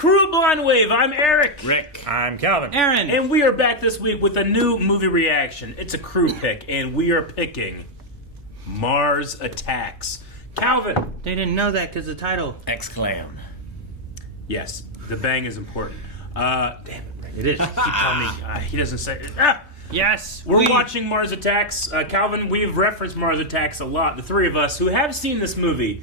Crew Blind Wave. I'm Eric. Rick. I'm Calvin. Aaron. And we are back this week with a new movie reaction. It's a crew pick, and we are picking Mars Attacks. Calvin. They didn't know that because the title. Exclam. Yes, the bang is important. Damn it, Rick. It is. Keep telling me. He doesn't say it. Ah! Yes. We're watching Mars Attacks. Calvin, we've referenced Mars Attacks a lot. The three of us who have seen this movie,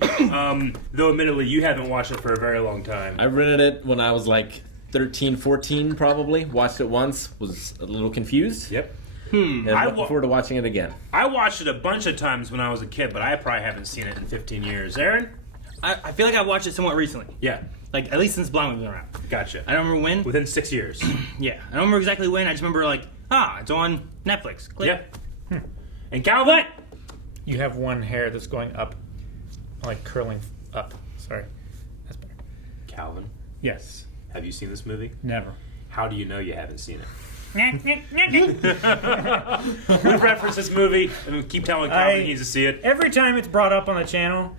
though admittedly you haven't watched it for a very long time. I rented it when I was like 13, 14 probably. Watched it once, was a little confused. Yep. And I'm looking forward to watching it again. I watched it a bunch of times when I was a kid, but I probably haven't seen it in 15 years. Aaron? I feel like I watched it somewhat recently. Yeah. Like, at least since Blind was around. Gotcha. I don't remember when. Within 6 years. Yeah. I don't remember exactly when. I just remember, like, it's on Netflix. Click. Yeah. And Calvin? You have one hair that's going up, like curling up. Sorry. That's better. Calvin, Yes. have you seen this movie? Never. How do you know you haven't seen it? We reference this movie and we keep telling Calvin he needs to see it. Every time it's brought up on the channel,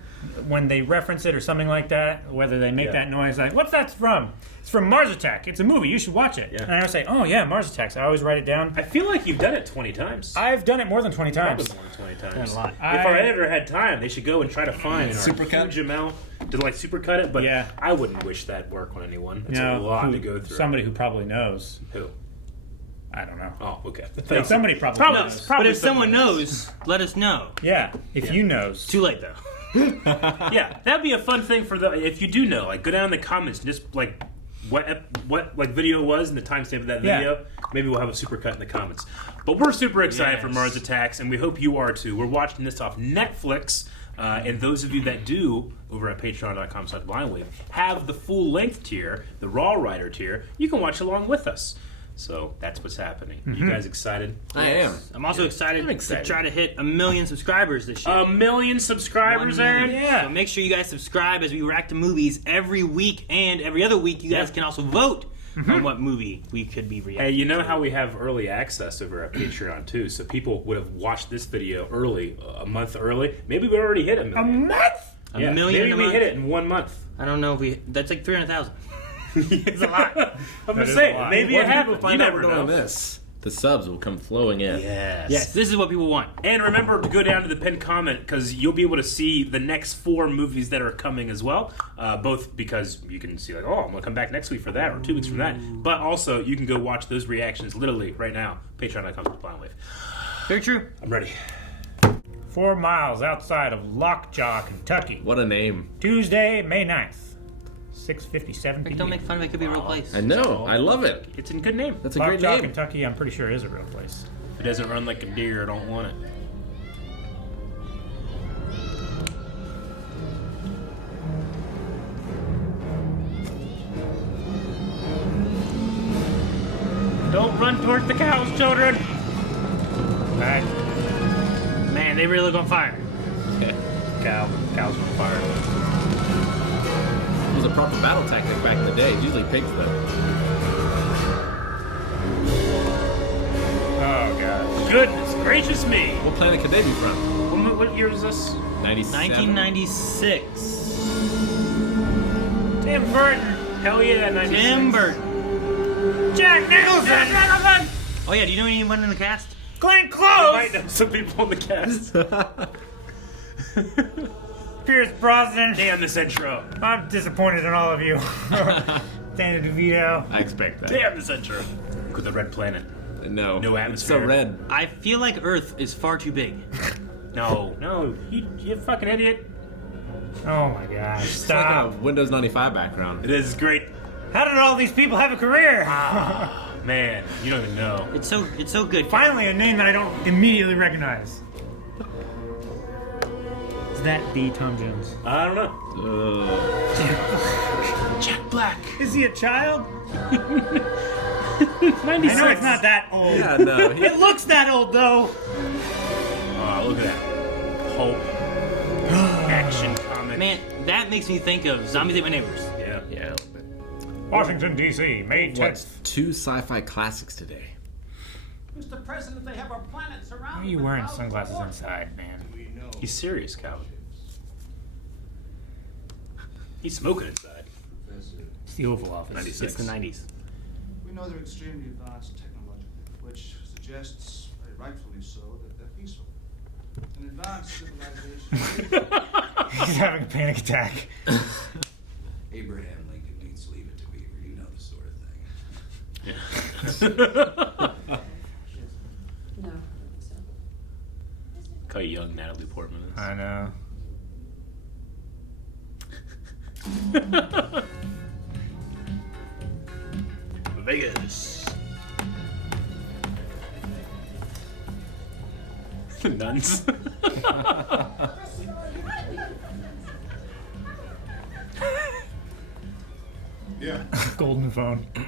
when they reference it or something like that, whether they make that noise, like, what's that from? It's from Mars Attack. It's a movie. You should watch it. Yeah. And I always say, oh, yeah, Mars Attacks. I always write it down. I feel like you've done it 20 times. I've done it more than 20 times. Probably more than 20 times. Done a lot. If our editor had time, they should go and try to find Supercut? a huge amount to like supercut it, but Yeah. I wouldn't wish that work on anyone. It's No, a lot to go through. Somebody who probably knows. Who? I don't know. Oh, okay. Like, somebody probably Probably- knows. But if someone someone knows, let us know. Yeah, if you knows. Too late, though. Yeah, that'd be a fun thing for the if you do know, like go down in the comments and just like what like video it was and the timestamp of that video. Yeah. Maybe we'll have a supercut in the comments. But we're super excited for Yes. Mars Attacks, and we hope you are too. We're watching this off Netflix, and those of you that do over at patreon.com/blindwave have the full length tier, the raw writer tier. You can watch along with us. So that's what's happening. You guys excited? I am. I'm also excited, I'm excited. to try to hit 1 million subscribers this year. 1 million subscribers, 1 million. Aaron? Yeah. So make sure you guys subscribe as we react to movies every week, and every other week you guys can also vote on what movie we could be reacting. Hey, you know how we have early access over at Patreon too, so people would have watched this video early, a month early. Maybe we already hit 1 million. A month? A Yeah, million maybe a we month? hit it in 1 month. I don't know if we. That's like 300,000. It's a lot. I'm That just is saying, a lot. maybe When it people happened. You find out never we're doing know. this, the subs will come flowing in. Yes, this is what people want. And remember to go down to the pinned comment because you'll be able to see the next 4 movies that are coming as well. Both because you can see like, oh, I'm gonna come back next week for that or 2 weeks from that. But also you can go watch those reactions literally right now. Patreon.com/blindwave. Very true. I'm ready. 4 miles outside of Lockjaw, Kentucky. What a name. Tuesday, May 9th. 6:57 Rick, p.m. don't make fun of it. It could be a real place. I know. I love it. It's a good name. That's a great Lockjaw, name. Kentucky, I'm pretty sure is a real place. If it doesn't run like a deer, I don't want it. Don't run towards the cows, children. Right? Man, they really look on fire. Cows on fire. It was a proper battle tactic back in the day. It's usually pigs though. Oh, God. Goodness gracious me. What planet could they be from? What year is this? 97. 1996. Tim Burton. Hell yeah, 96. Tim Burton. Jack Nicholson. Oh yeah, do you know anyone in the cast? Glenn I Close. might know some people in the cast. Pierce Brosnan. Damn this intro. I'm disappointed in all of you. Danny DeVito. I expect that. Damn this intro. Look at the red planet. No. No It's so atmosphere. red. I feel like Earth is far too big. No, you fucking idiot. Oh my gosh. It's like Stop. a Windows 95 background. It is great. How did all these people have a career? Man, you don't even know. It's so good. Finally, a name that I don't immediately recognize. Is that the Tom Jones? I don't know. Jack Black. Is he a child? 96. I know it's not that old. Yeah, no. It looks that old though. Oh, look at that. Pulp. Action comic. Man, that makes me think of Zombies Ate My Neighbors. Yeah. Yeah. Washington, D.C., May 10th. What's 2 sci-fi classics today? Mr. President, they have our planet surrounded. Why are you with wearing thousands of sunglasses warfare. inside, man? He's serious, Calvin. He's smoking inside. the Oval Office. 96. It's the 90s. We know they're extremely advanced technologically, which suggests, very rightfully so, that they're peaceful. An advanced civilization. He's having a panic attack. Abraham Lincoln meets Leave It to Beaver. You know the sort of thing. No, I don't think so. How young Natalie Portman is. I know. Vegas. The nuns. Yeah. Golden phone. You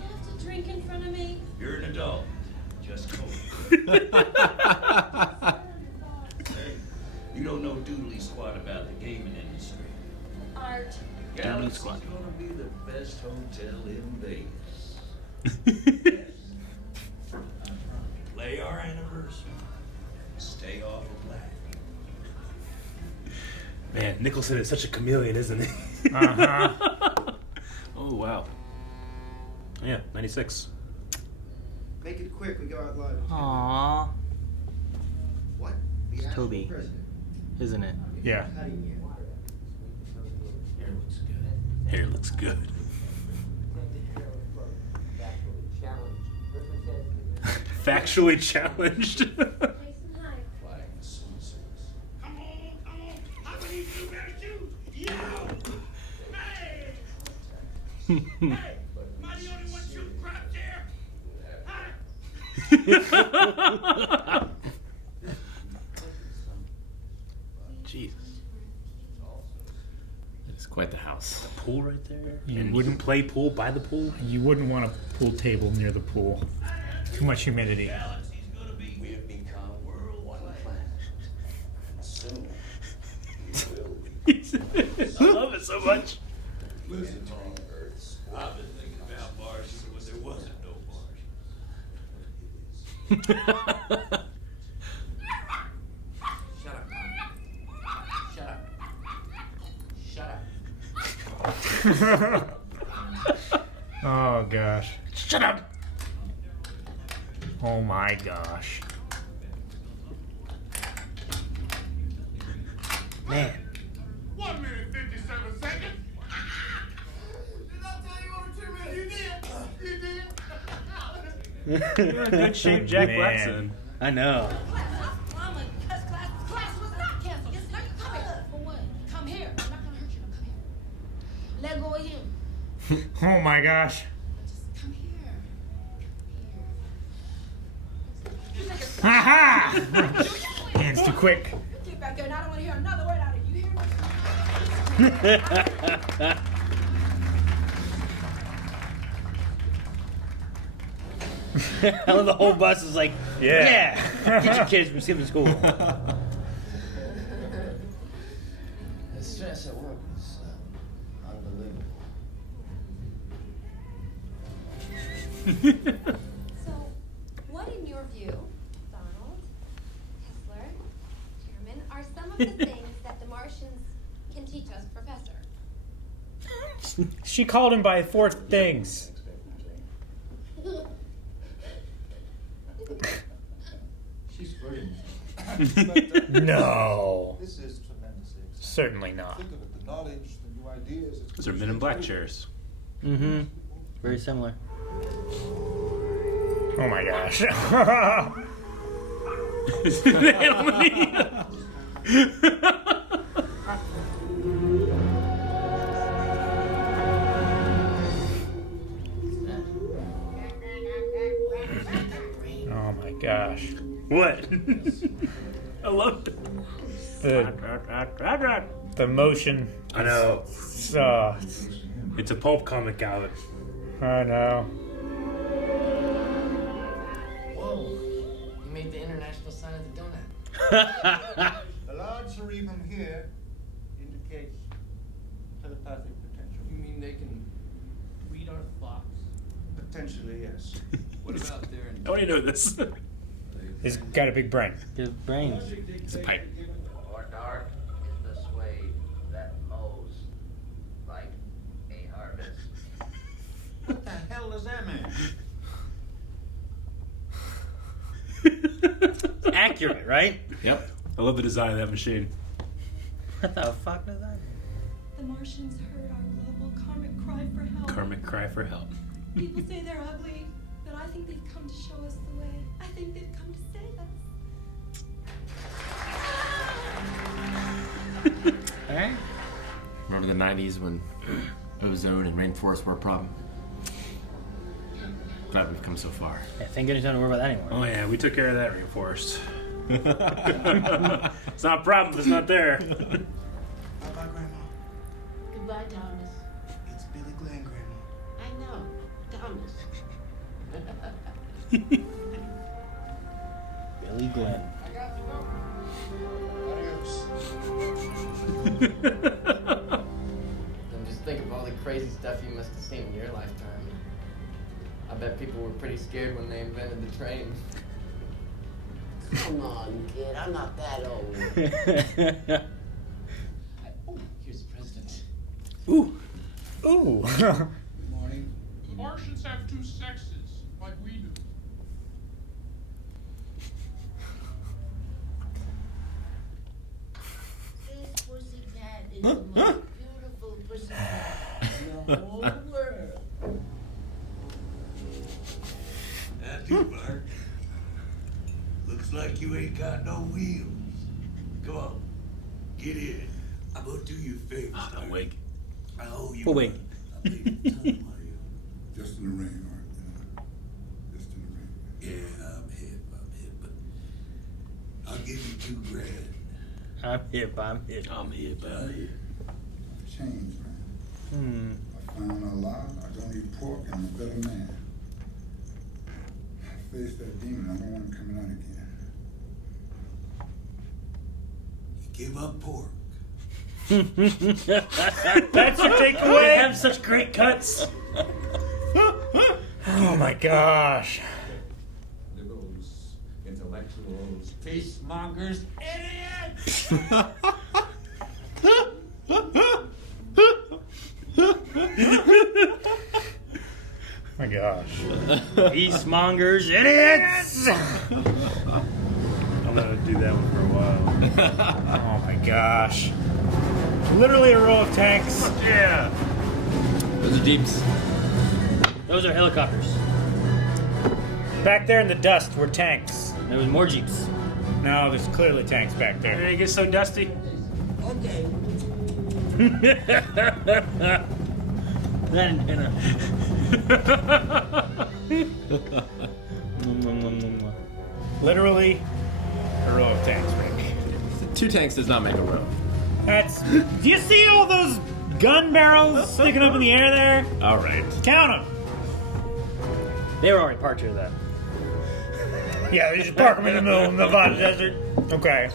have to drink in front of me. You're an adult. Just cold. Hey, you don't know doodly squat about the gaming industry. Art. Galaxy's squat. gonna be the best hotel in Vegas. Play our anniversary. Stay off of black. Man, Nicholson is such a chameleon, isn't he? Uh-huh. Oh, wow. Yeah, 96. Make it quick, we go out live. Aww. What? It's Toby, isn't it? Yeah. Hair looks good. Factually challenged. Take some high. Flying suicides. Come on. How many of you better shoot? Yo! Hey! Hey! Am I the only one shooting crap here? Huh? Jesus. It's quite the house. Pool right there. You And wouldn't- play pool by the pool? You wouldn't want a pool table near the pool. Too much humidity. Galaxy's gonna be. We have become one planet. And soon, we will be. I love it so much. Listen to me, Earths. I've been thinking about Martians when there wasn't no Martians. Shut up. Shut up. Shut up. Oh gosh. Shut up! Oh my gosh. Man. 1 minute, 57 seconds. Did I tell you over 2 minutes? You did. Good shape, Jack Man. Blackson. I know. Class was not canceled. Yes, come here. For what? Come here. I'm not gonna hurt you. Come here. Let go of him. Oh my gosh. Just come here. Aha! Hands too quick. Get back there, and I don't want to hear another word out of you. You hear me? I love the whole bus is like, Yeah. get your kids from skipping school. The stress at work is unbelievable. So, what in your view, Donald, Kessler, Chairman, are some of the things that the Martians can teach us, Professor? She called him by 4 things. She's flirting. No. This is tremendously exciting. Certainly not. Think of it, the knowledge, the new ideas. it's Those are Men in Black chairs. Mm-hmm. Very similar. Oh my gosh. Oh my gosh. What? I love it. The motion. I know. It's a pulp comic, Alec. I know. Whoa, you made the international sign of the donut. The large cerebrum here indicates telepathic potential. You mean they can read our thoughts? Potentially, yes. What about their I want to know this. He's got a big brain. His brains. It's a pipe. Or dark is the sway that mows like a harvest. What the hell does that mean? Accurate, right? Yep. I love the design of that machine. What the fuck is that? The Martians heard our global karmic cry for help. Karmic cry for help. People say they're ugly, but I think they've come to show us the way. I think they've come to save us. Alright. Remember the 90s when ozone and rainforests were a problem? Glad we've come so far. Yeah, thank goodness I don't worry about that anymore. Oh yeah, we took care of that rainforest. It's not a problem if it's not there. Bye-bye, Grandma. Goodbye, Thomas. It's Billy Glenn, Grandma. I know, Thomas. Billy Glenn. I got to go. Then just think of all the crazy stuff you must have seen in your lifetime. I bet people were pretty scared when they invented the train. Come on, kid. I'm not that old. Oh, here's the president. Ooh. Ooh. Good morning. The Martians have two sexes, like we do. This pussycat is the most beautiful pussycat in the whole world. That's it, Bart. Looks like you ain't got no wheels. Come on, get in. I'm gonna do you a favor. Don't wake. I owe you. We'll wait. one. I made a ton of money. Just in the rain, Art. Just in the rain. Yeah, I'm hip, but I'll give you $2,000. I'm hip. I'm here, buddy. Change, man. I found a lot. I don't eat pork, and I'm a better man. I faced that demon. I don't want him coming out again. You give up pork. That's your takeaway? Have such great cuts. Oh my gosh. Liberals, intellectuals, peacemongers, idiots! My gosh. Peacemongers, idiots! I'm gonna do that one for a while. Oh my gosh. Literally a row of tanks. Yeah. Those are jeeps. Those are helicopters. Back there in the dust were tanks. There was more jeeps. No, there's clearly tanks back Did there. it get so dusty? Okay. That antenna. Nom, nom, nom, nom, nom. Literally a row of tanks, Rick. 2 tanks does not make a row. That's. Do you see all those gun barrels sticking up in the air there? All right. Count them. They were already parked here, though. Yeah, they just park them in the middle of the Nevada desert. Okay.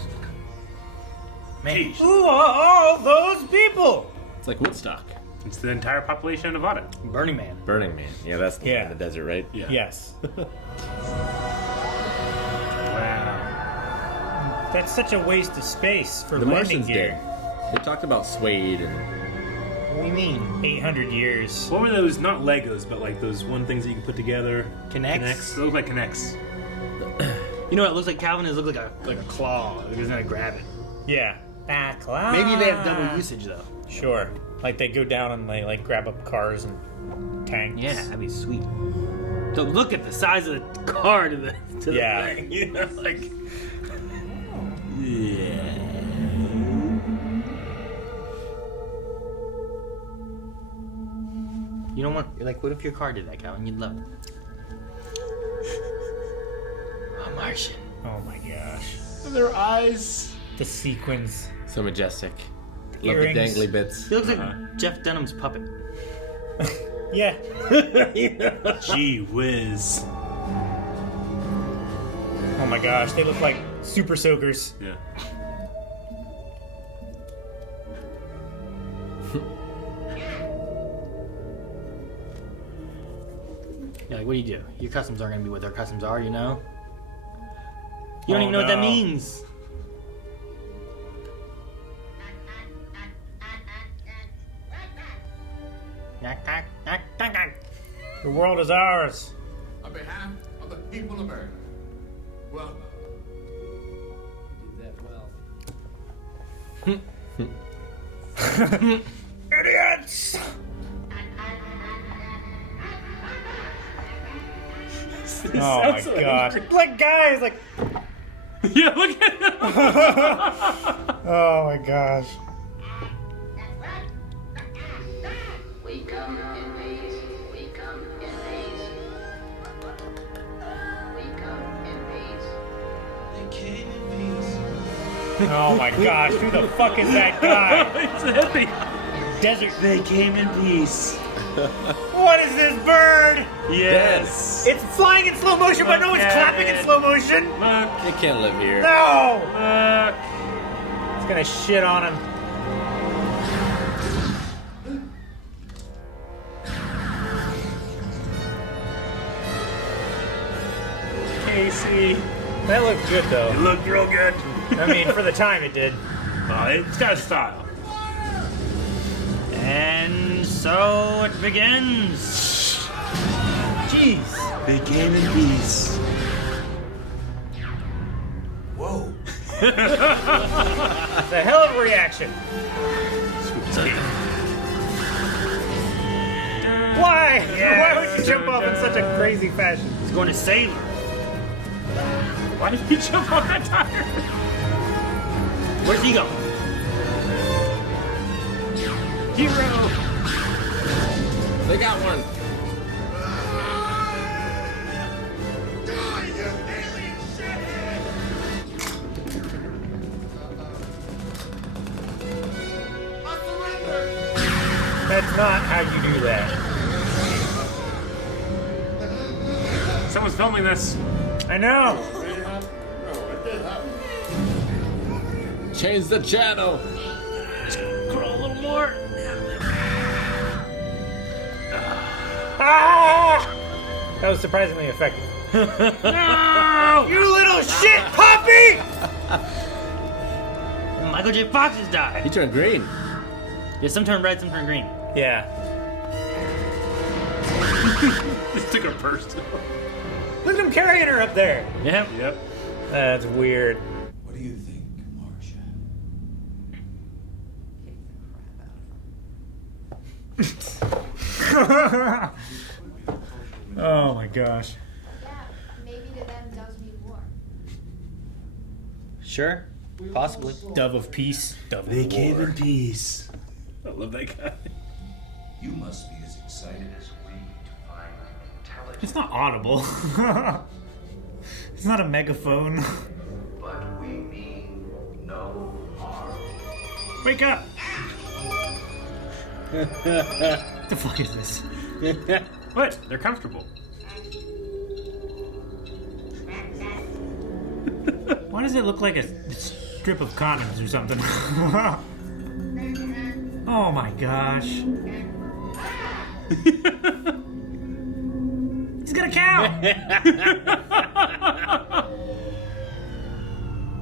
Man. Who are all those people? It's like Woodstock. It's the entire population of Nevada. Burning Man. Burning Man. Yeah, that's the Yeah. one in the desert, right? Yeah. Yes. Wow. That's such a waste of space for The landing Martians gear. did. They talked about suede and What do you mean? 800 years. What were those? Not Legos, but like those one things that you can put together. Connects? They look like connects. You know what it looks like, Calvin? It looks like a claw. He's gonna grab it. Yeah. Backlash. Maybe they have double usage, though. Sure. Like they go down and they like grab up cars and tanks. Yeah, that'd be sweet. So look at the size of the car to the Yeah. thing. You know, like. Yeah. You don't want. Like, what if your car did that, Calvin? You'd love it. A Martian. Oh my gosh. Their eyes. The sequins. so majestic. Love Earrings. the dangly bits. He looks like Jeff Dunham's puppet. Yeah. Gee whiz. Oh my gosh, they look like super soakers. Yeah. Yeah, like, what do you do? Your customs aren't gonna be what their customs are, you know? You don't even know what that no. means. The world is ours. On behalf of the people of America, welcome. Did that well. Idiots! Oh my gosh. Like, guys, like. Yeah, look at him. Oh my gosh. We come in peace. We come in peace. We come in peace. They came in peace. Oh my gosh, who the fuck is that guy? It's a hippie. Desert. They came in peace. What is this bird? Yes. It's flying in slow motion, but no one's Look at clapping in it. slow motion. Look. It can't live here. No! Look. It's gonna shit on him. Casey. That looked good though. It looked real good. I mean, for the time it did. It's got a style. And so it begins. Jeez. They came in peace. Whoa. It's a hell of a reaction. Why? Why would you jump off in such a crazy fashion? He's going to Sailor. Why did he jump off that tire? Where's he going? Hero. They got one. Die, you alien shithead! I surrender! That's not how you do that. Someone's filming this. I know. No, it did happen. Change the channel. Crawl a little more. Ah! That was surprisingly effective. No! You little shit puppy! Michael J. Fox has died. He turned green. Yeah, some turn red, some turn green. Yeah. This took a burst. Look at him carrying her up there. Yep. Yep. That's weird. What do you think, Marcia? Oh my gosh. Yeah, maybe to them does mean war. Sure. Possibly. Dove of peace. Dove of They war. came in peace. I love that guy. You must be as excited as we to find intelligent. It's not audible. It's not a megaphone. But we mean no harm. Wake up! What the fuck is this? What? They're comfortable. Why does it look like a strip of condoms or something? Oh my gosh. He's got a cow!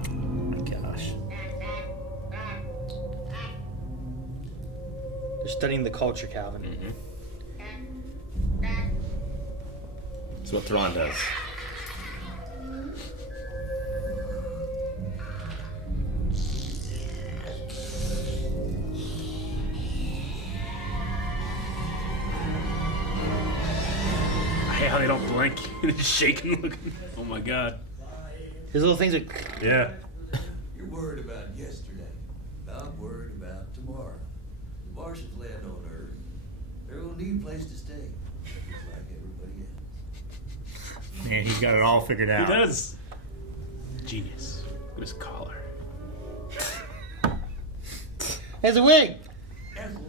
Oh my gosh. They're studying the culture, Calvin. That's what Thrawn does. I hate how they don't blink. They're shaking looking. Oh my god. His little things are. Yeah. You're worried about yesterday. I'm worried about tomorrow. The Martians land on Earth. They're gonna need a place to stay. Just like everybody else. Man, he's got it all figured He out. does. Genius. Look at his collar. Has a wig. Ethel,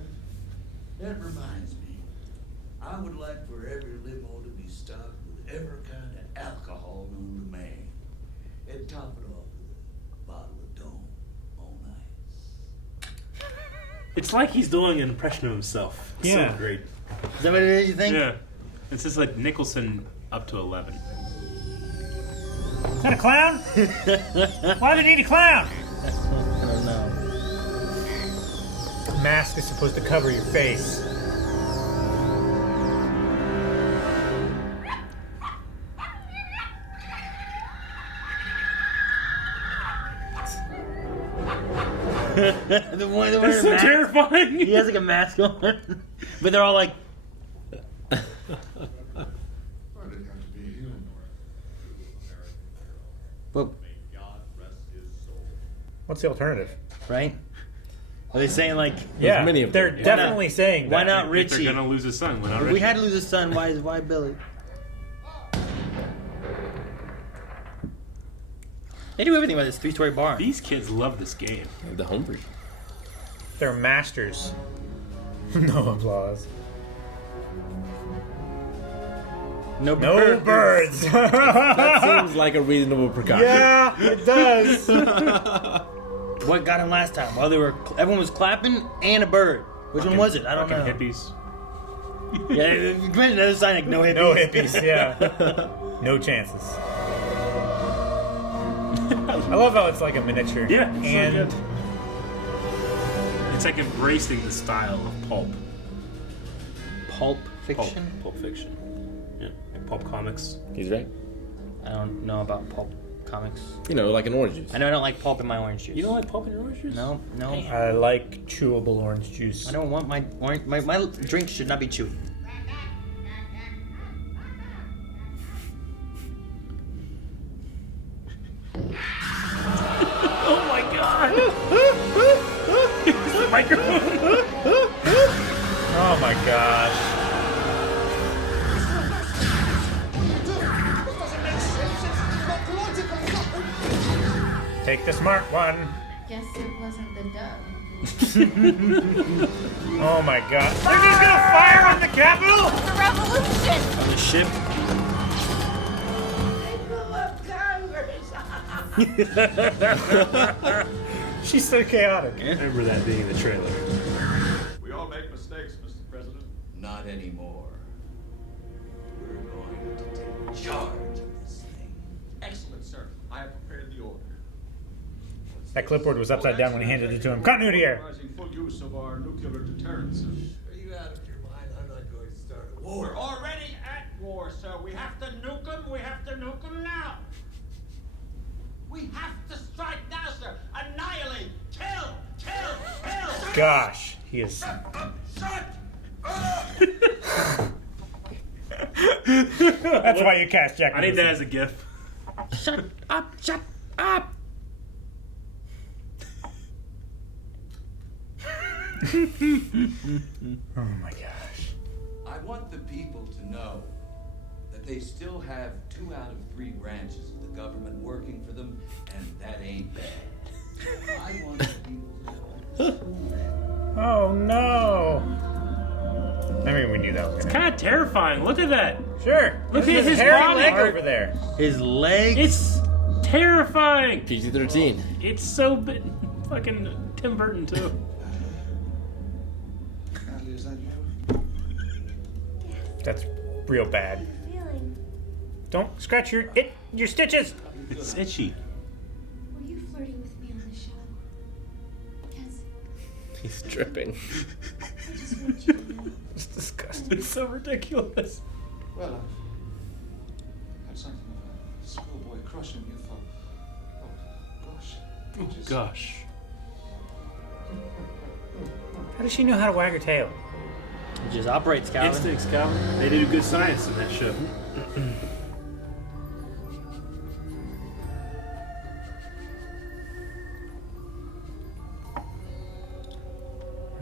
that reminds me. I would like for every limo to be stocked with every kind of alcohol known to man. And top it off with a bottle of Dome on ice. It's like he's doing an impression of himself. It's Yeah. so great. Is that what it is, you think? Yeah. It's just like Nicholson up to 11. Is that a clown? Why do they need a clown? I don't know. A mask is supposed to cover your face. The one It's so terrifying. He has like a mask on, but they're all like. Why did it have to be human? But, What's the alternative? right? Are they saying like? Yeah, many of they're them. definitely saying Why that. not If Richie? they're gonna lose his son, why not If Richie? we had to lose a son. Why Billy? They do everything about this 3-story barn. These kids love this game. The homebrew. They're masters. No applause. No No birds. That seems like a reasonable precaution. Yeah, it does. What got him last time? While everyone was clapping and a bird. Which one was it? I don't know. Fucking hippies. Yeah, imagine another sign like no hippies. No hippies, yeah. No chances. I love how it's like a miniature. Yeah, it's so and good. It's like embracing the style of pulp. Pulp fiction. Pulp fiction. Yeah, like pulp comics. He's right. I don't know about pulp comics. You know, like an orange juice. I know I don't like pulp in my orange juice. You don't like pulp in your orange juice? No. I like chewable orange juice. I don't want my drink should not be chewy. Oh my god! Here's the microphone. Oh my gosh. Take the smart one. Guess it wasn't the dove. Oh my god. They're just gonna fire on the Capitol? The revolution! On the ship. She's so chaotic. I remember that being in the trailer. We all make mistakes, Mr. President. Not anymore. We're going to take charge of this thing. Excellent, sir. I have prepared the order. That clipboard was upside down when he handed it to him. Continuity error. Authorizing full use of our nuclear deterrence. Are you out of your mind? I'm not going to start a war. We're already at war, sir. We have to nuke them. We have to nuke them now. We have to strike now, sir. Annihilate. Kill. Kill. Kill. Gosh, he is. Shut. That's why you cast Jack. I need that as Nicholson. a gif. Shut up! Shut up! Oh my gosh. I want the people to know that they still have 2 out of 3 branches of the government working for them, and that ain't bad. I want the people to know. Oh no. I mean, we knew that was gonna Kind of terrifying. Look at that. happen. Sure. Look There's at this his hairy body. leg over there. His legs. It's terrifying. PG-13. It's so fucking Tim Burton too. Natalie, is that you? That's real bad. Feeling. Don't scratch your stitches. It's itchy. Were you flirting with me on the show? Because He's dripping. I just want you to know. It's disgusting. It's so ridiculous. Well, I've had something of a schoolboy crush on you for, oh, gosh, Oh ages. gosh. How does she know how to wag her tail? It just operates, Calvin. Instincts, Calvin. They do good science in that show.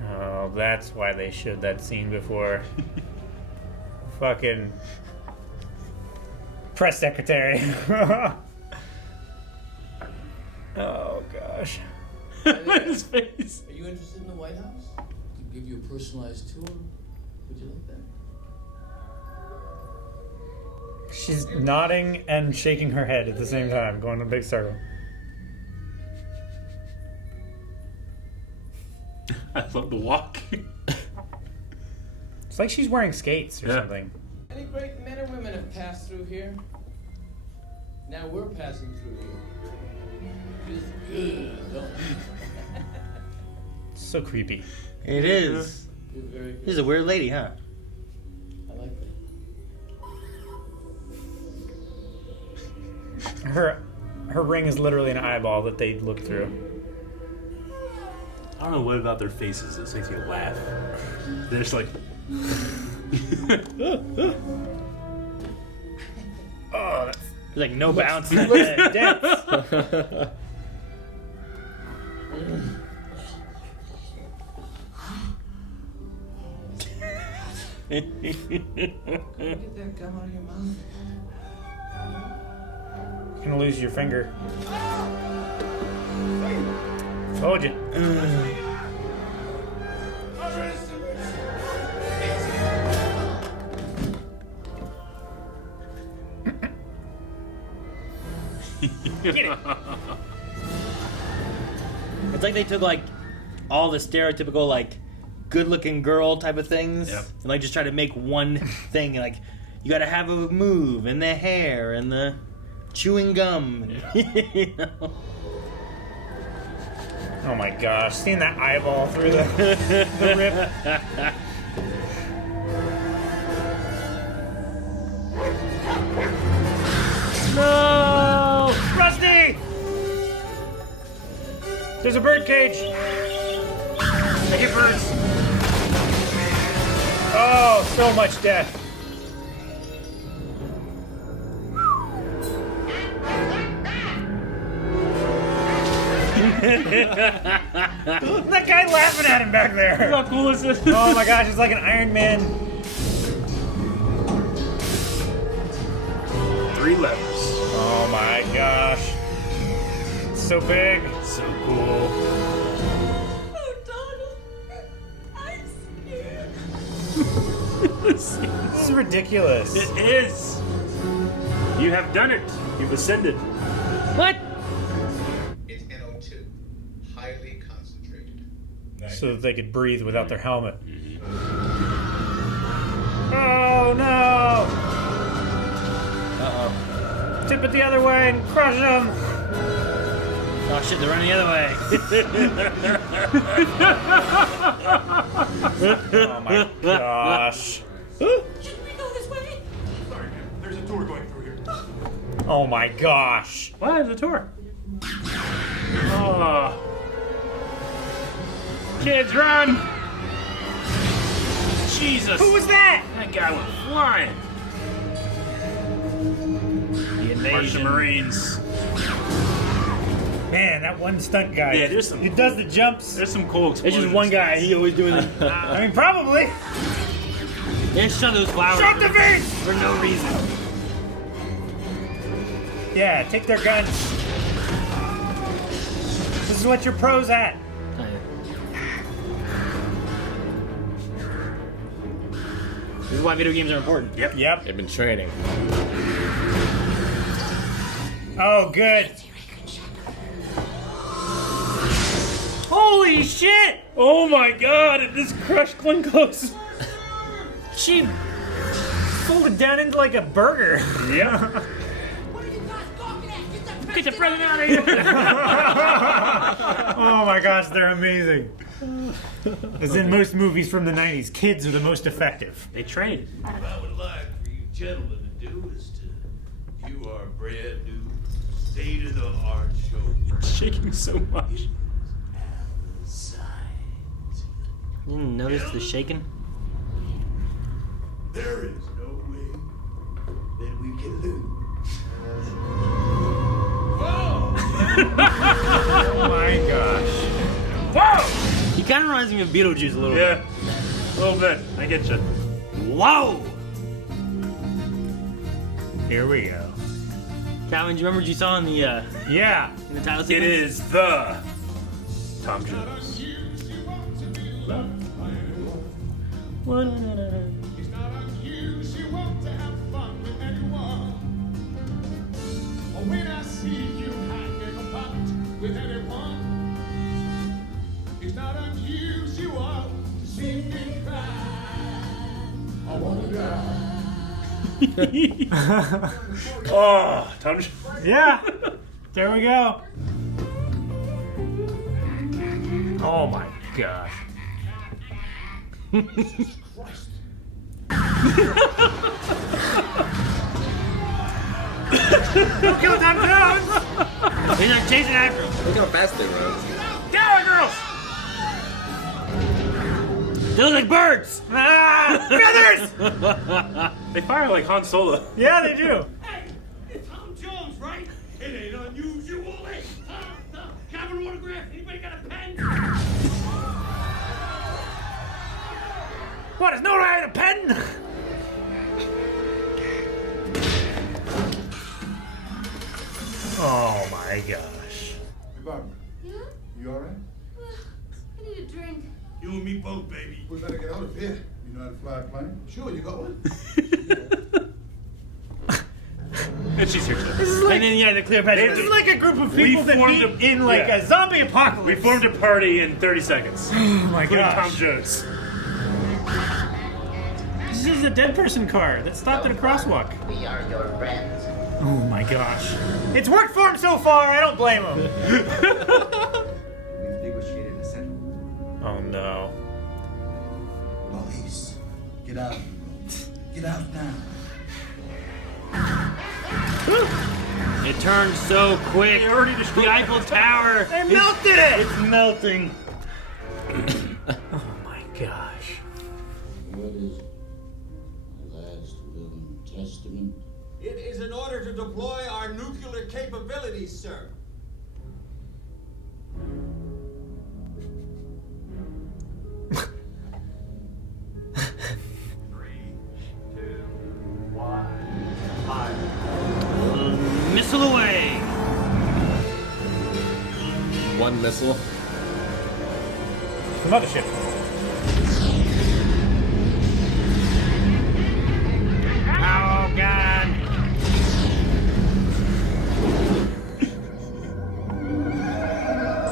Oh, that's why they showed that scene before. Fucking press secretary. Oh gosh. His face. Are you interested in the White House? I could give you a personalized tour. Would you like that? She's nodding and shaking her head at the same time, going in a big circle. I love the walk. It's like she's wearing skates or Yeah. something. Any great men or women have passed through here? Now we're passing through here. Just don't. It's so creepy. It is. You're very good. This is a weird lady, huh? I like that. Her ring is literally an eyeball that they look through. I don't know what about their faces that makes me laugh. They're just like. Oh, that's There's like no bounce. dense. Get that gum out of your mouth. You're gonna lose your finger. Told you. Get it. It's like they took like all the stereotypical like good-looking girl type of things, Yep. and like just try to make one thing. Like you got to have a move, and the hair, and the chewing gum. You know? Oh my gosh, seeing that eyeball through the rip. No! Rusty! There's a bird cage. I hit birds. Oh, so much death. That guy laughing at him back there. How cool is this? Oh my gosh, it's like an Iron Man. 3 levers. Oh my gosh. It's so big. So cool. Oh, Donald. I'm scared. This is ridiculous. It is. You have done it. You've ascended. What? It's NO2, highly concentrated. So that they could breathe without their helmet. Oh no! Uh-oh. Tip it the other way and crush them! Oh shit, they're running the other way. Oh my gosh. Can we go this way? Sorry, man. There's a door going through here. Oh my gosh. Why is a tour? Oh. Kids, run! Jesus. Who was that? That guy went flying. The Martian Marines. Man, that one stunt guy. Yeah, there's some- He does the jumps. There's some cool It's explosions. just one guy. He always doing it. I mean, probably. They shot those flowers Shot the face! for no reason. Yeah, take their guns. This is what your pro's at. This is why video games are important. Yep. They've been training. Oh, good. Holy shit! Oh my god, it just crushed Glenn Close. She folded down into like a burger. Yep. What are you guys gawking at? Get the president out of here. Oh my gosh, they're amazing. As in most movies from the 90s, kids are the most effective. They train. What I would like for you gentlemen to do is to view our brand new state-of-the-art show. Shaking so much. You didn't notice the shaking? There is no way that we can lose. Oh my gosh. Whoa! He kind of reminds me of Beetlejuice a little Yeah, a little bit. I get you. bit. Whoa! Here we go. Calvin, do you remember what you saw in the Yeah. title It sequence? is the Tom Jones. It's not unusual to have fun with anyone. Or when I see you hanging apart with anyone. It's not unusual to see me cry. I wanna die. Oh, time to... Yeah. There we go. Oh my gosh. Jesus Christ. Don't kill Tom Jones! He's like chasing after him. Look how fast they run. Get out, girls! They look like birds! Ah! Feathers! They fire like Han Solo. Yeah, they do. Hey, it's Tom Jones, right? It ain't unusual, eh? Tom, can I have an autograph? Anybody got a pen? What, is no right a pen? Oh my gosh. Hey, Barbara. Yeah? You all right? I need a drink. You and me both, baby. We better get out of here. You know how to fly a plane? Sure, you got one. And she's here too. This is like, And then, yeah, the Cleopatra. this is like a group of people that formed meet in like a zombie apocalypse. We formed a party in 30 seconds. Oh my Including Tom gosh. Jones. This is a dead person car that stopped at a crosswalk. We are your friends. Oh my gosh. It's worked for him so far, I don't blame him. We've negotiated a settlement. Oh no. Police, get out. Get out now. It turned so quick. They already destroyed the Eiffel Tower. They melted it! It's melting. Oh my gosh. What is the last will and testament? It is in order to deploy our nuclear capabilities, sir. Missile away. One missile. Mothership. Oh god.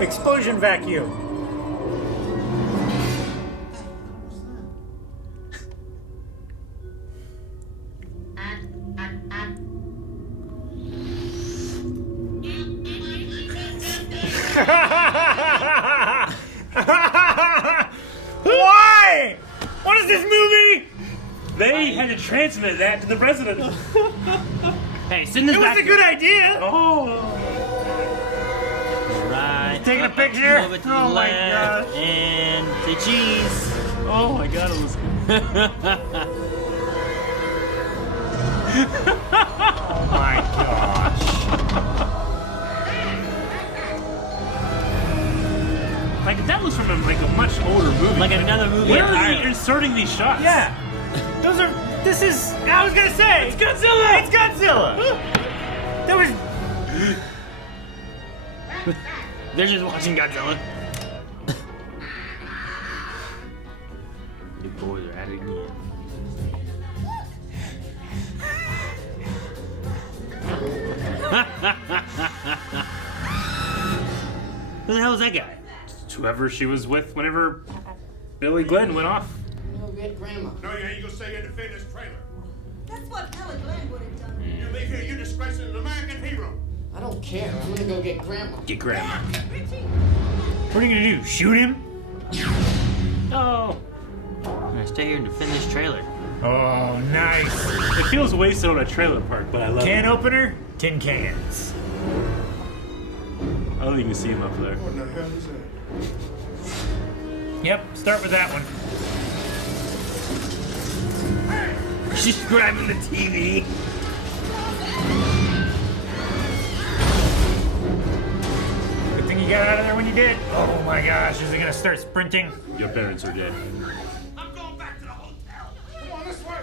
Explosion vacuum. Why? What is this movie? They had to transmit that to the president. Hey, send this It back. was a good idea. Oh. Right. Taking a picture? Move it to Oh the my left. gosh. And say cheese. Oh my god, it was. Oh my gosh. Like, that was from a much older movie. Like another movie. Where are entirely. they inserting these shots? Yeah. Those are. This is. I was gonna say. It's Godzilla. It's Godzilla. That was. They're just watching Godzilla. The boys are at it again. Who the hell is that guy? Whoever she was with whenever Billy Glenn went off. Go get Grandma. No, you ain't gonna stay here to defend this trailer. That's what Ella Glenn would have done. You leave here, you're disgracing an American hero. I don't care. I'm gonna go get Grandma. Get Grandma. What are you gonna do? Shoot him? Oh. I'm gonna stay here and defend this trailer. Oh, nice. It feels wasted on a trailer park, but I love Can it. opener, tin cans. I don't think you can see him up there. What in the hell is that? Yep, start with that one. She's grabbing the TV. Good thing you got out of there when you did. Oh my gosh, is it gonna start sprinting? Your parents are dead. I'm going back to the hotel. Come on, this way.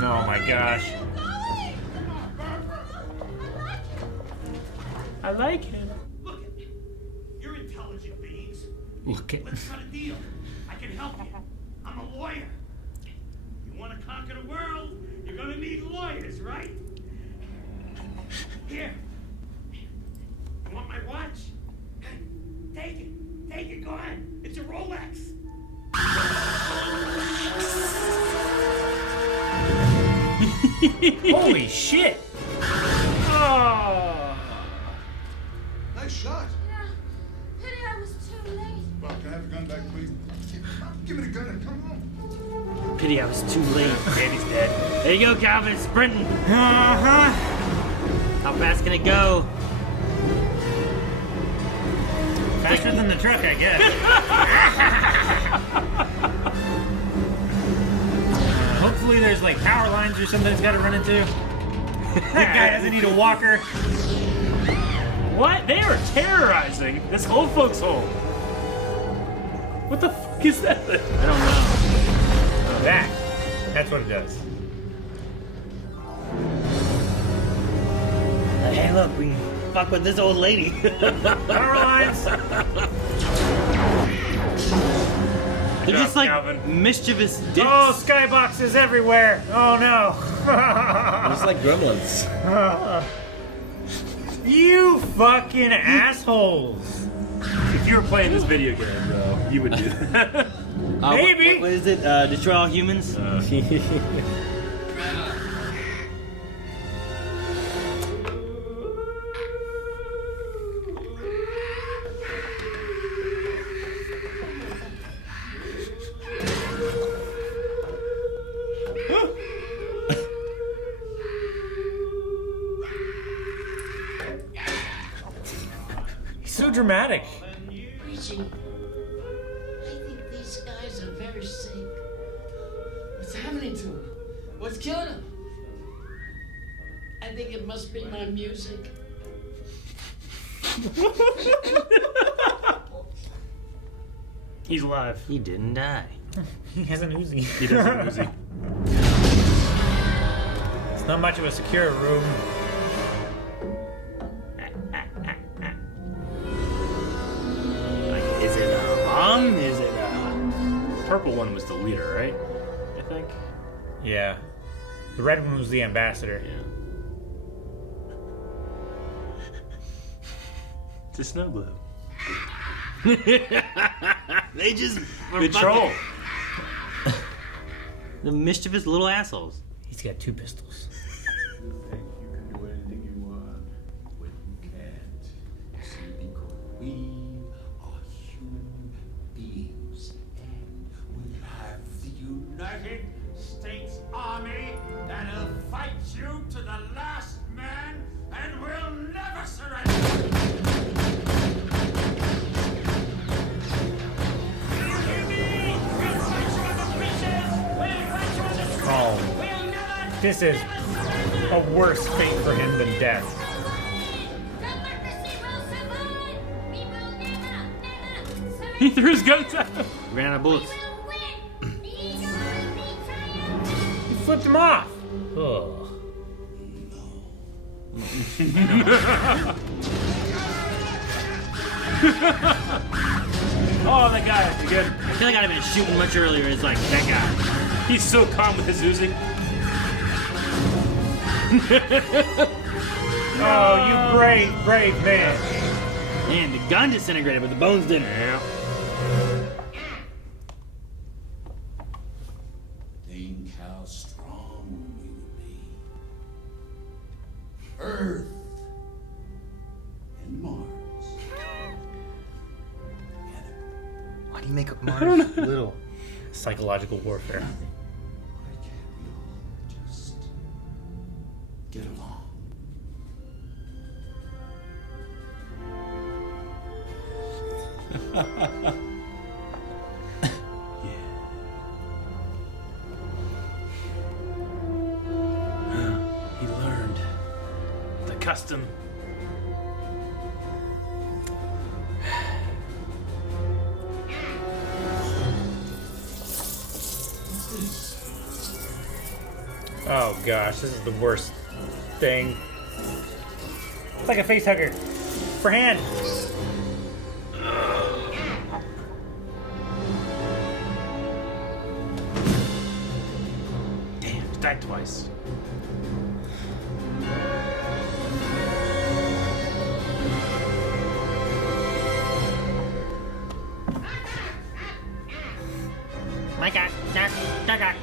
Oh my gosh. I like him. Look at me. You're intelligent beings. Look at. Let's cut a deal. I can help you. I'm a lawyer. You want to conquer the world? You're gonna need lawyers, right? Here. You want my watch? Take it. Take it. Go ahead. It's a Rolex. Holy shit! Oh. Nice shot. Yeah. Pity I was too late. Bob, can I have the gun back, please? Give me the gun and come on. Pity I was too late. Andy's dead. There you go, Calvin. It's sprinting. Uh-huh. How fast can it go? Faster than the truck, I guess. Hopefully there's like power lines or something it's got to run into. That guy doesn't need a walker. What? They are terrorizing this old folks' home. What the fuck is that thing? I don't know. That's what it does. Hey, look, we can fuck with this old lady. Power lines. They're just like Calvin. mischievous dicks. Oh, skyboxes everywhere. Oh no. It's like gremlins. You fucking assholes. If you were playing this video game, bro, you would do that. Maybe. What is it? Destroy all humans? He's so dramatic. Preaching. I think these guys are very sick. What's happening to them? What's killing them? I think it must be my music. He's alive. He didn't die. He has an Uzi. He does have an Uzi. It's not much of a secure room. Like, is it a bomb? Is it a... Purple one was the leader, right? I think. Yeah. The red one was the ambassador. Yeah. It's a snow globe. They just... Good troll. The mischievous little assholes. He's got 2 pistols. You think you can do anything you want when you can't. You see, because we are human beings, and we have the United States Army that'll fight you to the last man and will never surrender. Oh. This is a worse fate for him than death. He threw his guns at him. Ran out of bullets. He flipped him off. Ugh. Oh, that guy. You good? I feel like I'd have been shooting much earlier. It's like, that guy. He's so calm with his Uzi. Oh, you brave, brave man. Man, the gun disintegrated, but the bones didn't. Yeah. Think how strong we would be. Earth and Mars. Why do you make Mars little? Psychological warfare. Why can't we all just get along? He learned the custom. Oh gosh, this is the worst thing. It's like a face hugger for hand. Damn, he died twice. My God, God, God, God.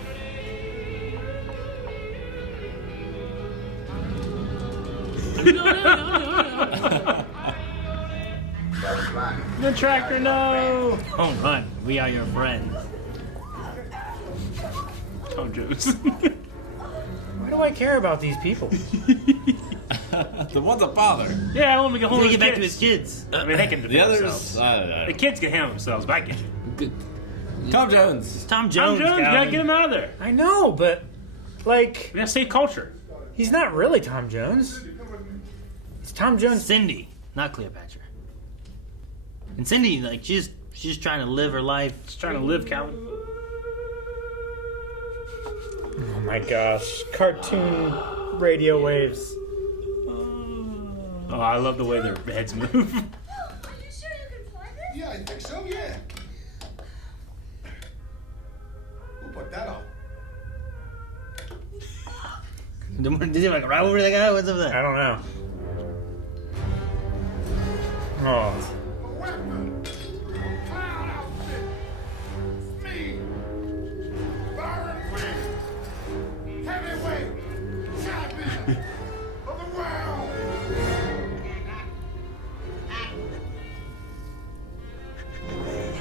The tractor, no! Don't run. We are your friends. Tom Jones. Why do I care about these people? The one's a father. Yeah, I want to get home Take to it back to his kids. I mean, they can defend The others, themselves. I don't know. The kids can handle themselves, but I get you. Tom Jones. It's Tom Tom Jones. Jones, you gotta Calvin. get him out of there. I know, but like, We gotta save culture. he's not really Tom Jones. It's Tom Jones. Cindy, not Cleopatra. And Cindy, like, she's just trying to live her life. Just trying to live, Calvin. Oh my gosh, cartoon radio waves. Oh, I love the way their heads move. Are you sure you can fly this? Yeah, I think so, yeah. Who put that on? Did he like ride over that guy? What's up with I that? don't know. Oh, A weapon. Clown outfit. Speed. Byron Quinn. Heavyweight. Champion of the world.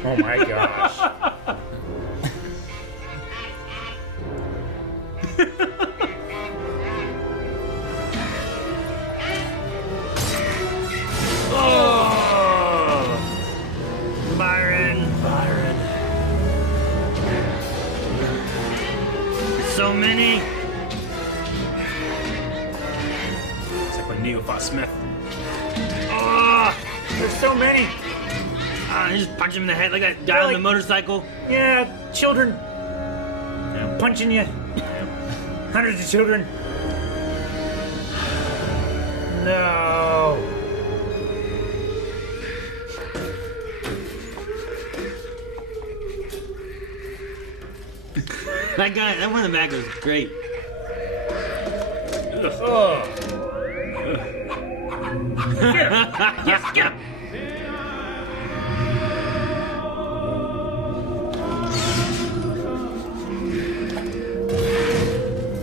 oh my gosh. Oh! Byron. So many. It's like when Neo fought Smith. Ah, there's so many. He just punched him in the head like that guy on the motorcycle. Yeah, children punching you. Hundreds of children. No. That guy, that one in the back was great. Oh. Yes, get him!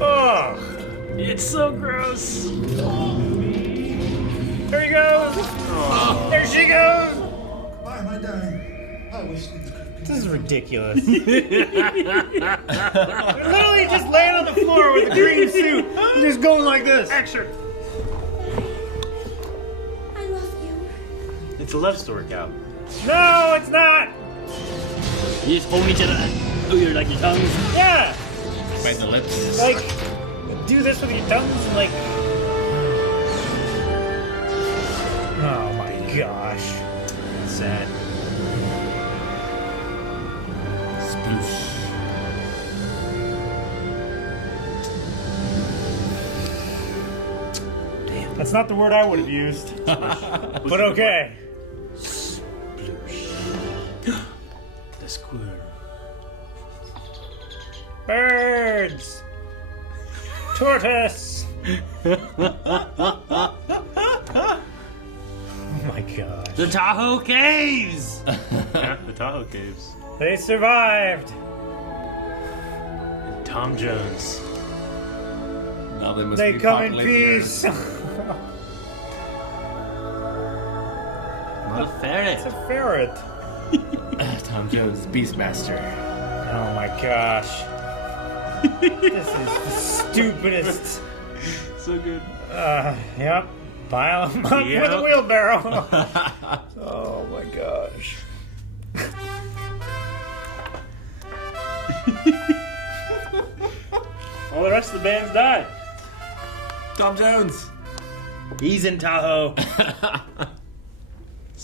Oh. It's so gross. There he goes. There she goes. Why am I dying? I wish things could be. This is ridiculous. Literally just laying on the floor with a green suit, and just going like this. Action. I love you. It's a love story, Cal. No, it's not. You just holding each other. Oh, you're like your tongues. Yeah. Bite the lips. Like, do this with your tongues and like. Oh my gosh. Sad. That's not the word I would have used. But okay. The squirrel. Birds. Tortoise. Oh my gosh. The Tahoe Caves. Yeah, the Tahoe Caves. They survived. Tom Jones. Now they must They be come in populating peace. What a ferret. It's a ferret. Earth. Tom Jones is Beastmaster. Oh my gosh. This is the stupidest. So good. Yep. Pile them up Yep. with a wheelbarrow. Oh my gosh. All the rest of the band's died. Tom Jones. He's in Tahoe. That's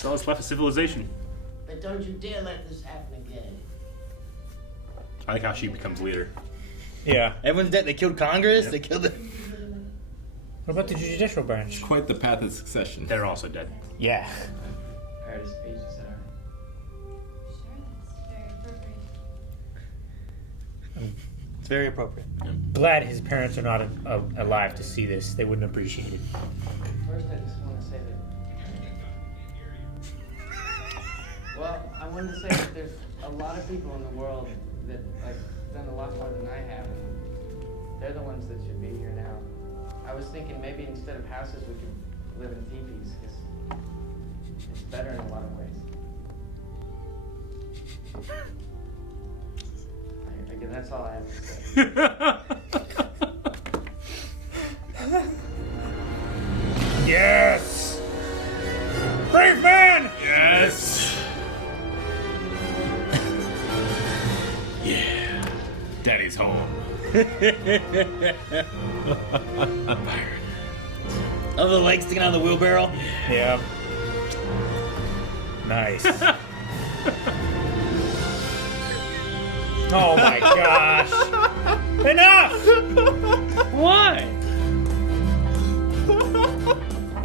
all that's left of civilization. But don't you dare let this happen again. I like how she becomes leader. Yeah. Everyone's dead. They killed Congress. They killed the. What about the judicial branch? Quite the path of succession. They're also dead. Yeah. Heard his speech, is that right? Sure, that's very appropriate. It's very appropriate. Glad his parents are not alive to see this. They wouldn't appreciate it. First, I just want to say that. Well, I wanted to say that there's a lot of people in the world that like done a lot more than I have. And they're the ones that should be here now. I was thinking maybe instead of houses we could live in teepees, because it's better in a lot of ways. I guess that's all I have to say. Yes! Brave man! Yes! Yeah. Daddy's home. Oh, the legs sticking out of the wheelbarrow? Yeah. Nice. Oh my gosh. Enough! Why?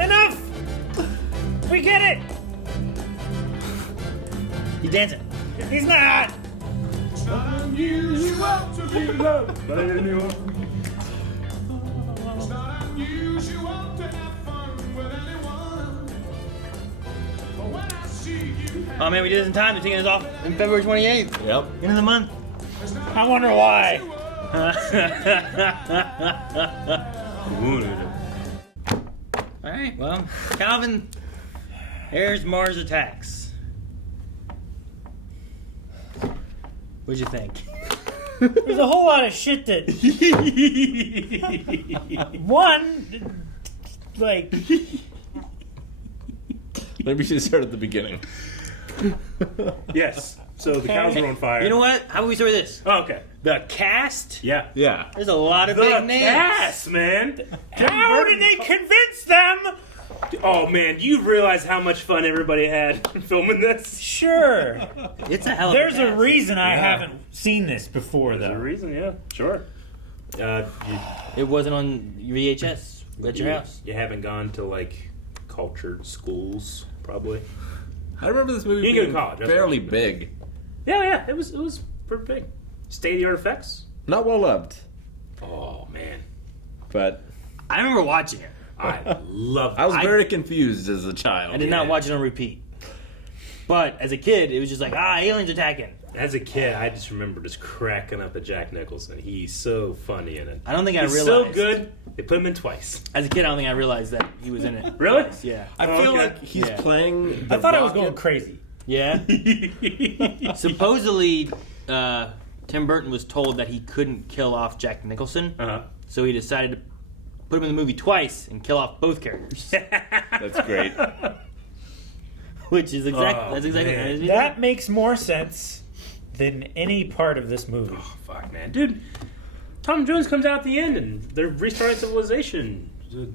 Enough! We get it! He's dancing. He's not! It's not unusual to be loved by anyone. It's not unusual to have fun with anyone. But when I see you, Oh man, we did this in time. They're taking us off on February 28th. Yep. End of the month. I wonder why. Alright, well, Calvin, here's Mars Attacks. What'd you think? There's a whole lot of shit that. One, like. Maybe we should start at the beginning. Yes. So the cows are on fire. You know what? How about we start with this? Oh, okay. The cast? Yeah. Yeah. There's a lot of The big names. cast, man. How did they convince them? Oh man, you realize how much fun everybody had filming this? Sure. It's a hell of There's a a cast. reason I haven't seen this before, There's a though. reason, yeah. Sure. You, It wasn't on VHS at your house. You haven't gone to like cultured schools, probably. I remember this movie You can go being to college, that's fairly what- big. Yeah, it was pretty big. State of the art effects. Not well loved, Oh man, but I remember watching it. I love. I was very confused as a child. I did not watch it on repeat. But as a kid, it was just like, aliens attacking. As a kid, I just remember just cracking up at Jack Nicholson. He's so funny in it. I don't think I He's realized. so good. They put him in twice. As a kid, I don't think I realized that he was in it. Really? Yeah. I feel okay. like he's Yeah. playing. I thought I was going crazy. Yeah. Supposedly, Tim Burton was told that he couldn't kill off Jack Nicholson, so he decided to put him in the movie twice and kill off both characters. That's great. Which is that's exactly man. what That makes more sense than any part of this movie. Oh fuck, man, dude. Tom Jones comes out at the end, and they're restarting civilization.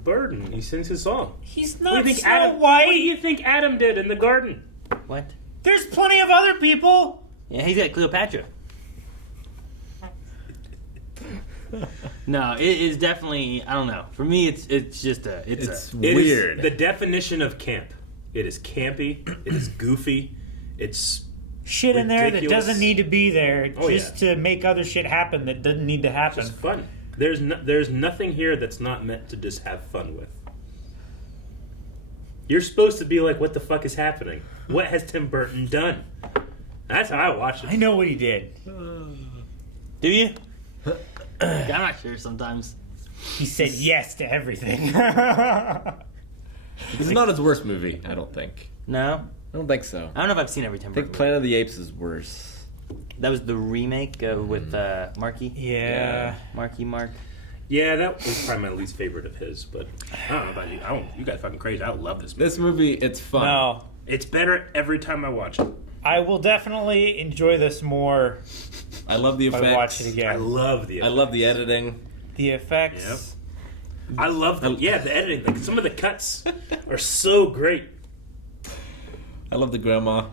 Burton, he sings his song. He's What not do you think Snow Adam? White. What do you think Adam did in the garden? What? There's plenty of other people. Yeah, he's got Cleopatra. No, it is definitely. I don't know. For me, it's just a. It's It weird. is the definition of camp. It is campy. It is goofy. It's Shit in there that ridiculous. doesn't need to be there Oh, just to make other shit happen that doesn't need to happen. just fun. There's nothing here that's not meant to just have fun with. You're supposed to be like, what the fuck is happening? What has Tim Burton done? That's how I watch it. I know what he did. Do you? I'm not sure sometimes. He said yes to everything. It's not his worst movie, I don't think. No? I don't think so. I don't know if I've seen every Tim I Burton think movie. Planet of the Apes is worse. That was the remake with Marky? Yeah. Marky Mark. Yeah, that was probably my least favorite of his, but I don't know about you. You guys fucking crazy. I love this movie. This movie, it's fun. No. It's better every time I watch it. I will definitely enjoy this more I love the if effects. I watch it again. I love the I love the editing. The effects. Yep. I love the editing. Like, some of the cuts are so great. I love the grandma.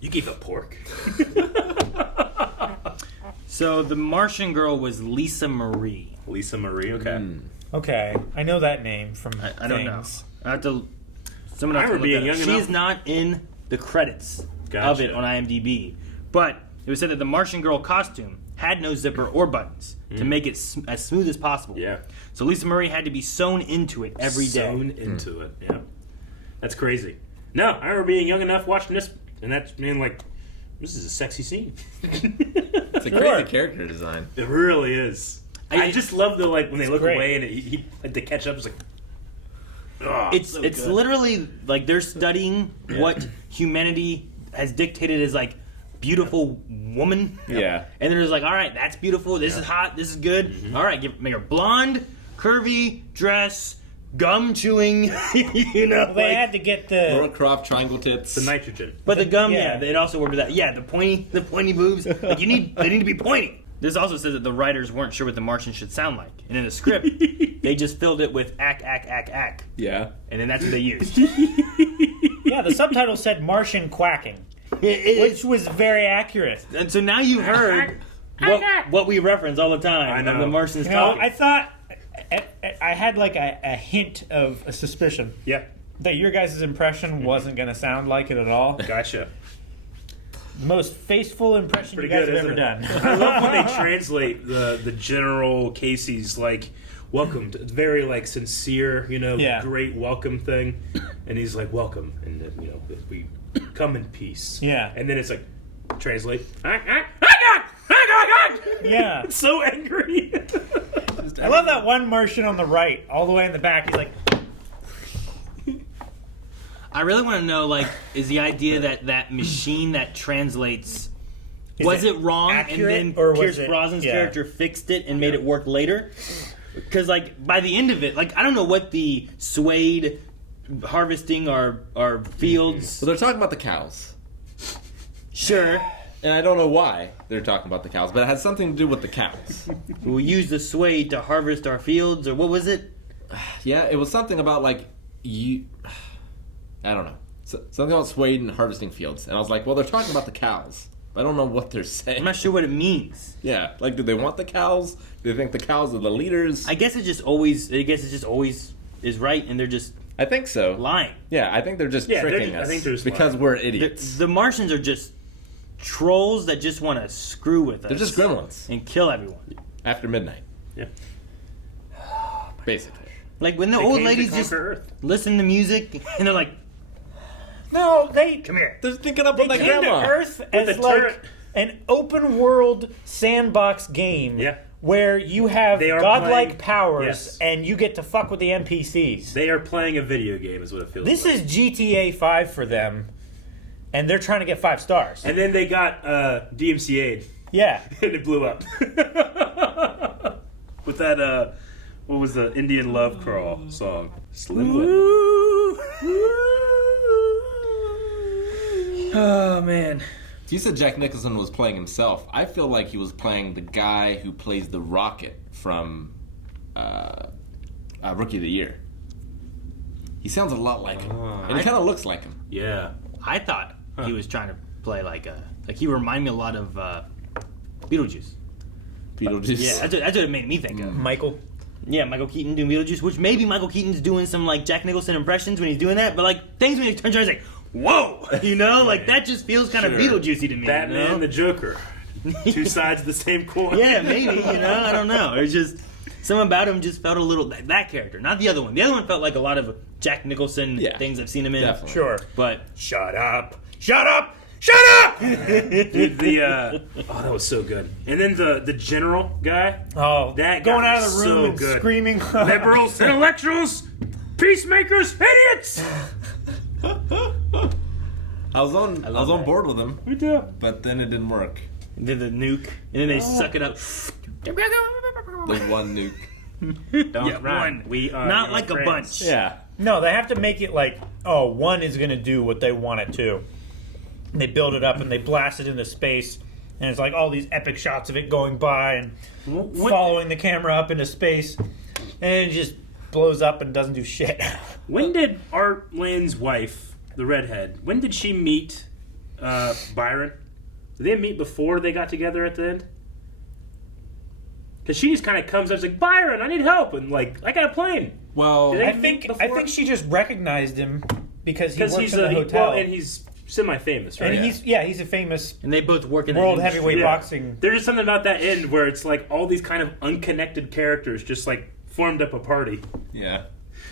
You gave up pork. So the Martian girl was Lisa Marie. Lisa Marie, okay. Okay, I know that name from I don't know. things. I have to. Someone I else remember being young She's enough. not in the credits of Gotcha. it on IMDb, but it was said that the Martian girl costume had no zipper or buttons to make it as smooth as possible. Yeah. So Lisa Marie had to be sewn into it every day. Sewn into it, yeah. That's crazy. No, I remember being young enough watching this, and that's being like, this is a sexy scene. It's a crazy character design. It really is. I just love the, like, when they look great. away and he like, they catch up, it's like, It's literally like they're studying what humanity has dictated as like beautiful woman. Yeah. And they're just like, all right, that's beautiful. This is hot. This is good. All right, make her blonde, curvy, dress, gum chewing. Well, they had to get the Laura Croft triangle tits. The nitrogen. But the gum, it also worked with that. Yeah, the pointy boobs. Like they need to be pointy. This also says that the writers weren't sure what the Martians should sound like, and in the script, they just filled it with ack. Yeah. And then that's what they used. Yeah, the subtitle said Martian quacking, which was very accurate. And so now you heard what we reference all the time. Of the Martians talking. I thought I had like a hint of a suspicion. Yeah. That your guys' impression wasn't going to sound like it at all. Gotcha. Most faithful impression you guys have ever done. I love when they translate the General Casey's like welcome. It's very like sincere, great welcome thing, and he's like welcome, and we come in peace. Yeah, and then it's like translate. Yeah, it's so angry. I love that one Martian on the right, all the way in the back. He's like. I really want to know, like, is the idea that machine that translates, was it wrong, and then Pierce Brosnan's character fixed it and made it work later? Because, like, by the end of it, like, I don't know what the Suede harvesting our fields. Well, they're talking about the cows. Sure. And I don't know why they're talking about the cows, but it has something to do with the cows. We use the Suede to harvest our fields, or what was it? Yeah, it was something about, like, I don't know. Something about Suede and harvesting fields. And I was like, well, they're talking about the cows. But I don't know what they're saying. I'm not sure what it means. Yeah. Like, do they want the cows? Do they think the cows are the leaders? I guess it just always is right, and they're just... I think so. Lying. Yeah, I think they're just tricking us. I think they're just because lying. We're idiots. The Martians are just trolls that just want to screw with us. They're just gremlins. And kill everyone. After midnight. Yeah. Basically. Like, when the old ladies just listen to music, and they're like... No, come here. They're thinking up on They the came grandma. to Earth as like an open world sandbox game where you have godlike powers and you get to fuck with the NPCs. They are playing a video game is what it feels This like. is GTA 5 for them, and they're trying to get 5 stars. And then they got DMCA'd. Yeah. And it blew up. With that, what was the Indian Love Crawl song? Slim Oh, man. You said Jack Nicholson was playing himself. I feel like he was playing the guy who plays the Rocket from Rookie of the Year. He sounds a lot like him. And he kind of looks like him. Yeah. I thought he was trying to play like he reminded me a lot of Beetlejuice. Beetlejuice? Yeah, that's what it made me think of. Michael? Yeah, Michael Keaton doing Beetlejuice, which maybe Michael Keaton's doing some like Jack Nicholson impressions when he's doing that, but like things when he turns around he's like, whoa! Like that just feels kind of Beetlejuicy to me. Batman and the Joker. Two sides of the same coin. Yeah, maybe, I don't know. It's just something about him just felt a little that character, not the other one. The other one felt like a lot of Jack Nicholson things I've seen him in. Definitely. Sure. But Shut up! Shut up! Shut up! Dude, that was so good. And then the general guy. Oh, that going guy out of the room so and good. screaming. Liberals, intellectuals, peacemakers, idiots. I was on board with him. Me too. But then it didn't work. did the nuke, and then they suck it up. The one nuke. Don't run. We are not like friends. a bunch. Yeah. No, they have to make it like, one is going to do what they want it to. And they build it up and they blast it into space. And it's like all these epic shots of it going by and following the camera up into space. And it just blows up and doesn't do shit. When did Art Land's wife, the redhead, when did she meet Byron? Did they meet before they got together at the end? Because she just kind of comes up and is like, Byron, I need help. And like, I got a plane. Well, I think she just recognized him because he works he's in the hotel. Well, and he's semi-famous, right? And he's a famous and they both work in the world industry. heavyweight boxing. There's just something about that end where it's like all these kind of unconnected characters just like formed up a party. Yeah.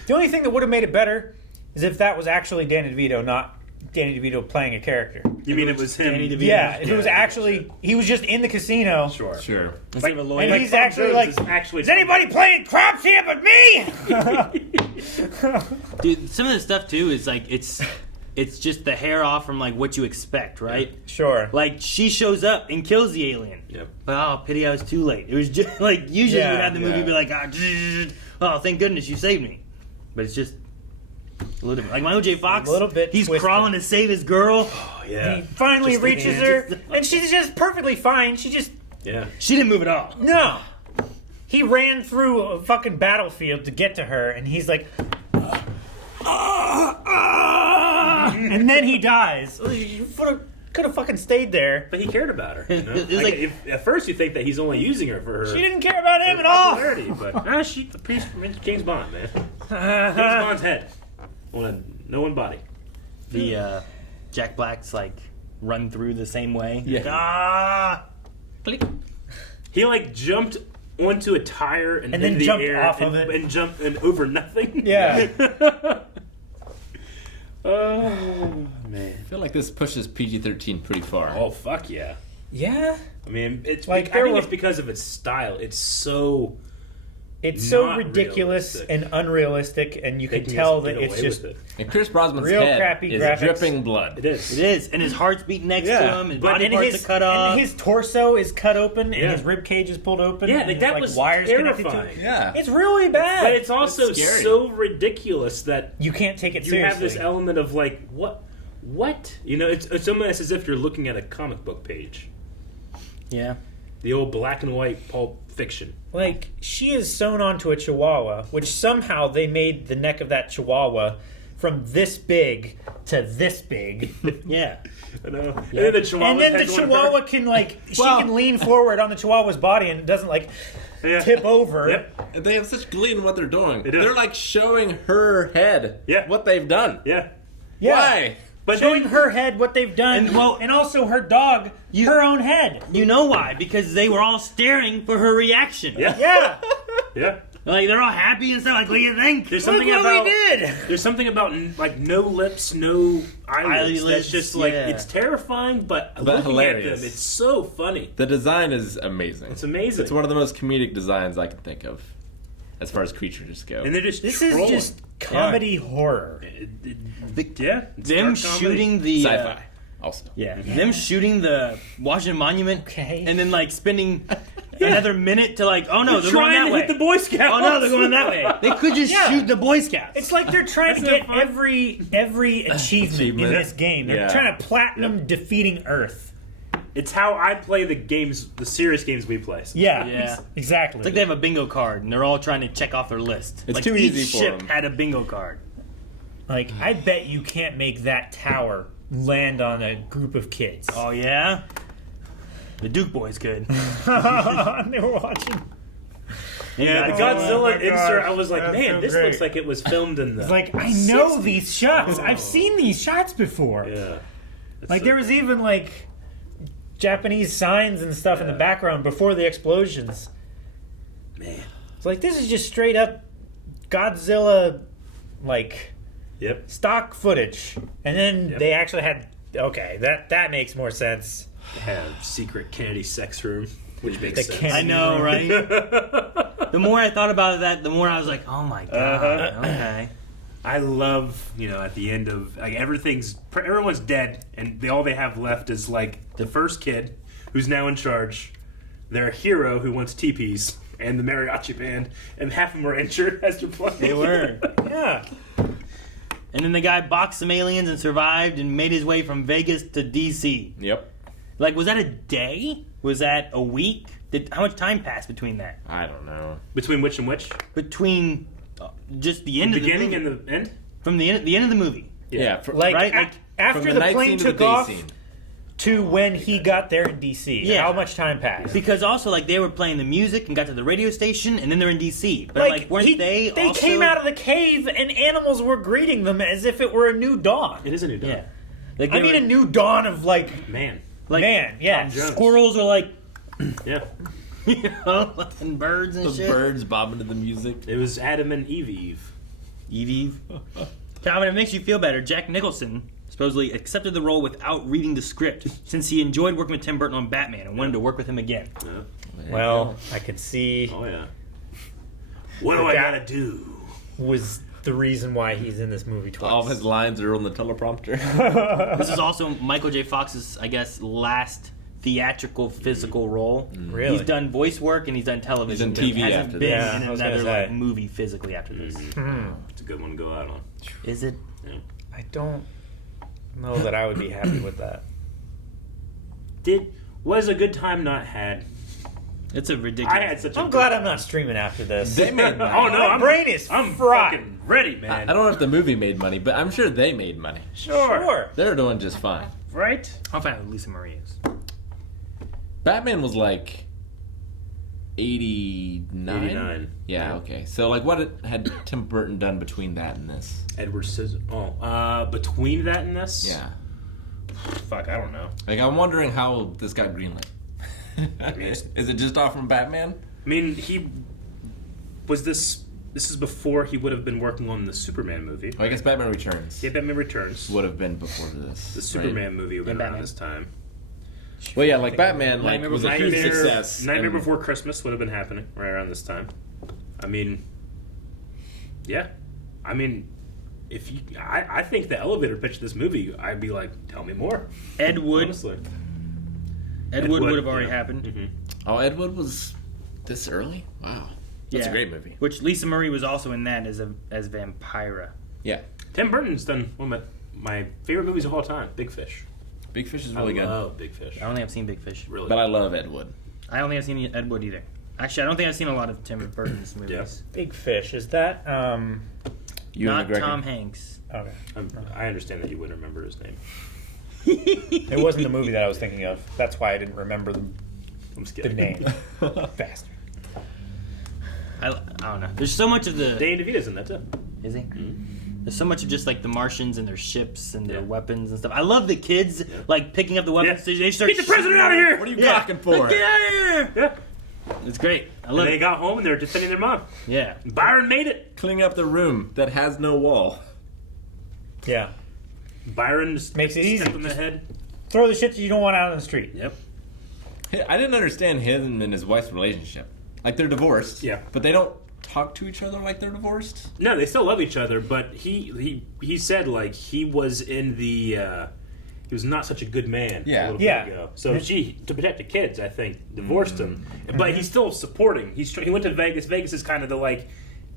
The only thing that would have made it better is if that was actually Danny DeVito, not Danny DeVito playing a character. You mean it was him? Danny DeVito? Yeah, if it was actually he was just in the casino. Sure. Instead of a lawyer. And he's actually like, is anybody playing craps here but me? Dude, some of the stuff too is like it's just the hair off from like what you expect, right? Sure. Like she shows up and kills the alien. Yep. But oh, pity I was too late. It was just like usually you would have the movie be like, oh, thank goodness you saved me. But it's just a little bit like Michael J. Fox. A little bit. He's twisted. crawling to save his girl. Oh, yeah. He finally Just reaches her, and she's just perfectly fine. She just She didn't move at all. no. He ran through a fucking battlefield to get to her, and he's like, and then he dies. You could have fucking stayed there. But he cared about her. You know? It was like- at first you think that he's only using her for her. She didn't care about him at all. popularity, but she's the piece from James Bond, man. James Bond's head on a no one body. The Jack Black's like run through the same way. Yeah. Click. He like jumped onto a tire and then into the jumped air off and, of it. and jumped and over nothing. Yeah. Oh man. I feel like this pushes PG-13 pretty far. Oh fuck yeah. Yeah. I mean, it's Like, I think there it's were- because of its style. It's so so not ridiculous realistic. and unrealistic, and you They can can tell just that get it's away just with it. And Pierce Brosnan's real head crappy is graphics. dripping blood. It is. It is, and his heart's beating next to him. His body and parts his, are cut off. and his torso is cut open, and Yeah. his rib cage is pulled open. Yeah, and like there's, that was wires connected to terrifying. it. Yeah. It's really bad. But it's also It's scary. so ridiculous that you can't take it you seriously. have this element of like what? You know, it's almost as if you're looking at a comic book page. Yeah. The old black and white Pulp Fiction. Like, she is sewn onto a chihuahua, which somehow they made the neck of that chihuahua from this big to this big. Yeah. I know. And then the chihuahua. And then the chihuahua can, like, she can lean forward on the chihuahua's body and it doesn't, like, tip over. Yep. And they have such glee in what they're doing. They do. They're like showing her head what they've done. Yeah. Yeah. Why? But showing her head what they've done, and also her dog, her own head. You know why? Because they were all staring for her reaction. Yeah. Yeah. Yeah. Like they're all happy and stuff. Like, what do you think? There's something Look about what we did. There's something about like no lips, no eyelids. That's Eyelids, just like yeah. it's terrifying, but But looking hilarious. at them, it's so funny. The design is amazing. It's amazing. It's one of the most comedic designs I can think of, as far as creatures go. And they're just This trolling. is just comedy horror. Yeah. It's Them dark comedy. shooting the Sci-fi, also. Yeah, them shooting the Washington Monument, Okay. and then like spending another minute to like, oh no, they're going trying that to way. hit the Boy Scouts. Oh no, they're going that way. They could just Yeah. shoot the Boy Scouts. It's like they're trying to get every achievement in Achievement. this game. They're Yeah. trying to platinum defeating Earth. It's how I play the games, the serious games we play. Yeah, Yeah. exactly. It's like they have a bingo card, and they're all trying to check off their list. It's like too each easy for ship them. had a bingo card. Like, I bet you can't make that tower land on a group of kids. Oh yeah, the Duke boys could. They were watching. Yeah, the Oh Godzilla my insert. gosh, I was like, that's man, so this great. looks like it was filmed in the. It's like, I know 60s. these shots. I've seen these shots before. Yeah. It's Like, so there was cool. even, like, Japanese signs and stuff in the background before the explosions. Man. It's like, this is just straight up Godzilla, like, Yep. stock footage. And then they actually had, okay, that makes more sense. Have secret Kennedy sex room, which makes The sense. Kennedy I know, room. right? The more I thought about that, the more I was like, oh my god, okay. I love, at the end of like everyone's dead, and all they have left is like the first kid, who's now in charge, their hero who wants teepees, and the mariachi band, and half of them were injured as they're playing. They were. Yeah. And then the guy boxed some aliens and survived and made his way from Vegas to DC. Yep. Like, was that a day? Was that a week? How much time passed between that? I don't know. Between which and which? Between just the end The of the beginning movie. and the end? From the end of the movie. Yeah. Like, right? Like, after from the night plane scene to the took day off scene. to when he got there in DC. Yeah. How much time passed? Because also, like, they were playing the music and got to the radio station, and then they're in DC. But, like, weren't they also... came out of the cave and animals were greeting them as if it were a new dawn. It is a new dawn. Yeah. Like, I they mean, were- a new dawn of, like, Man. like yeah. Tom Jones. squirrels are like, Yeah. and birds and The shit. birds bobbing to the music. It was Adam and Eve. Eve. Calvin, it makes you feel better. Jack Nicholson supposedly accepted the role without reading the script, since he enjoyed working with Tim Burton on Batman and wanted to work with him again. Well, I could see. Oh yeah. What do I gotta do? Was the reason why he's in this movie twice. All of his lines are on the teleprompter. This is also Michael J. Fox's, I guess, last theatrical physical role. Really? He's done voice work and he's done television. He's done TV but hasn't after been this. in another movie physically after this. It's a good one to go out on. Is it? Yeah. I don't know that I would be happy with that. Was a good time not had? It's a ridiculous. I had such. I'm glad I'm not streaming after this. They made money. Oh no, My brain is I'm fried. fucking ready, man. I don't know if the movie made money, but I'm sure they made money. Sure. They're doing just fine. Right? I'll find out who Lisa Marie is. Batman was like 89? 89. Yeah, okay. So, like, what had Tim Burton done between that and this? Edward Scissorhands. Between that and this? Yeah. Fuck, I don't know. Like, I'm wondering how this got greenlit. Is it just off from Batman? I mean, he was this. This is before he would have been working on the Superman movie. Well, I guess Batman Returns. Yeah, Batman Returns Would have been before this. The Superman movie would have been around Batman. this time. Well, yeah, like Batman like, Nightmare was a Before huge success. Nightmare and- Before Christmas would have been happening right around this time. I mean, yeah. I mean, if you, I think the elevator pitch of this movie, I'd be like, tell me more. Ed Wood. Honestly. Ed Wood would have already happened. Mm-hmm. Oh, Ed Wood was this early? Wow. That's a great movie. Which Lisa Marie was also in that as Vampira. Yeah. Tim Burton's done one of my favorite movies of all time, Big Fish. Big Fish is really good. I love Big Fish. I don't think I've seen Big Fish. Really? But I love Ed Wood. I don't think I've seen Ed Wood either. Actually, I don't think I've seen a lot of Tim Burton's movies. Yes. Big Fish. Is that Not Tom Hanks. Okay. I understand that you wouldn't remember his name. It wasn't the movie that I was thinking of. That's why I didn't remember the name. Bastard. I don't know. There's so much of the... Danny DeVito's in that too. Is he? There's so much of just like the Martians and their ships and their weapons and stuff. I love the kids like picking up the weapons. They start Get the president out of here! What are you talking for? Like, get out of here! Yeah. It's great. I love And they it. got home and they're defending their mom. Yeah. Byron made it. Cleaning up the room that has no wall. Yeah. Byron just Makes it easy. stepped on the head. Throw the shit that you don't want out on the street. Yep. I didn't understand him and his wife's relationship. Like, they're divorced. Yeah. But they don't talk to each other like they're divorced. No, they still love each other, but he said like he was in the he was not such a good man a little bit ago. So she, to protect the kids, I think, divorced him. But he's still supporting. He went to Vegas. Vegas is kind of the like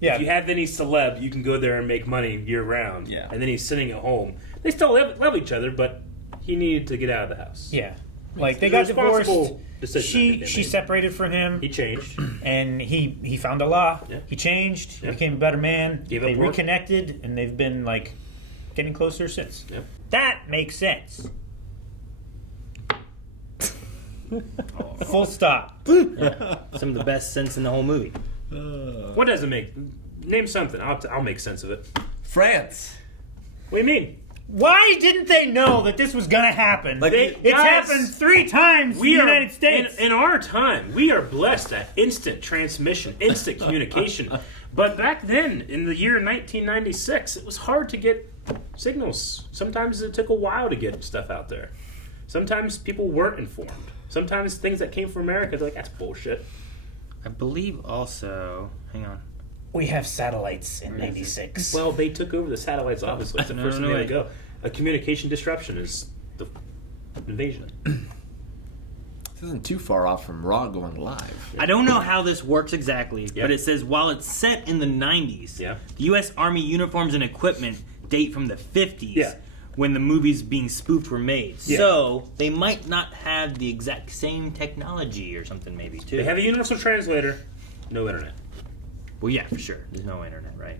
if you have any celeb, you can go there and make money year round. Yeah. And then he's sitting at home. They still love each other, but he needed to get out of the house. Yeah. Like, they It's a got divorced. responsible decision I think they She made. separated from him. He changed. And he found Allah. Yeah. He changed. Yeah. Became a better man. Gave up They work. reconnected, and they've been, like, getting closer since. Yep. That makes sense. Full stop. Some of the best sense in the whole movie. What does it make? Name something. I'll make sense of it. France. What do you mean? Why didn't they know that this was gonna happen? Like, it's guys, happened 3 times in the United States. In our time, we are blessed at instant transmission, instant communication. But back then, in the year 1996, it was hard to get signals. Sometimes it took a while to get stuff out there. Sometimes people weren't informed. Sometimes things that came from America, they're like, that's bullshit. I believe also... Hang on. We have satellites in 96. Well, they took over the satellites, obviously. It's the first thing to go. A communication disruption is the invasion. This isn't too far off from Raw going live. I don't know how this works exactly, Yeah. but it says while it's set in the 90s, Yeah. the U.S. Army uniforms and equipment date from the 50s. Yeah. When the movies being spoofed were made. Yeah. So, they might not have the exact same technology or something maybe, too. They have a universal translator, no internet. Well, yeah, for sure. There's no internet, right?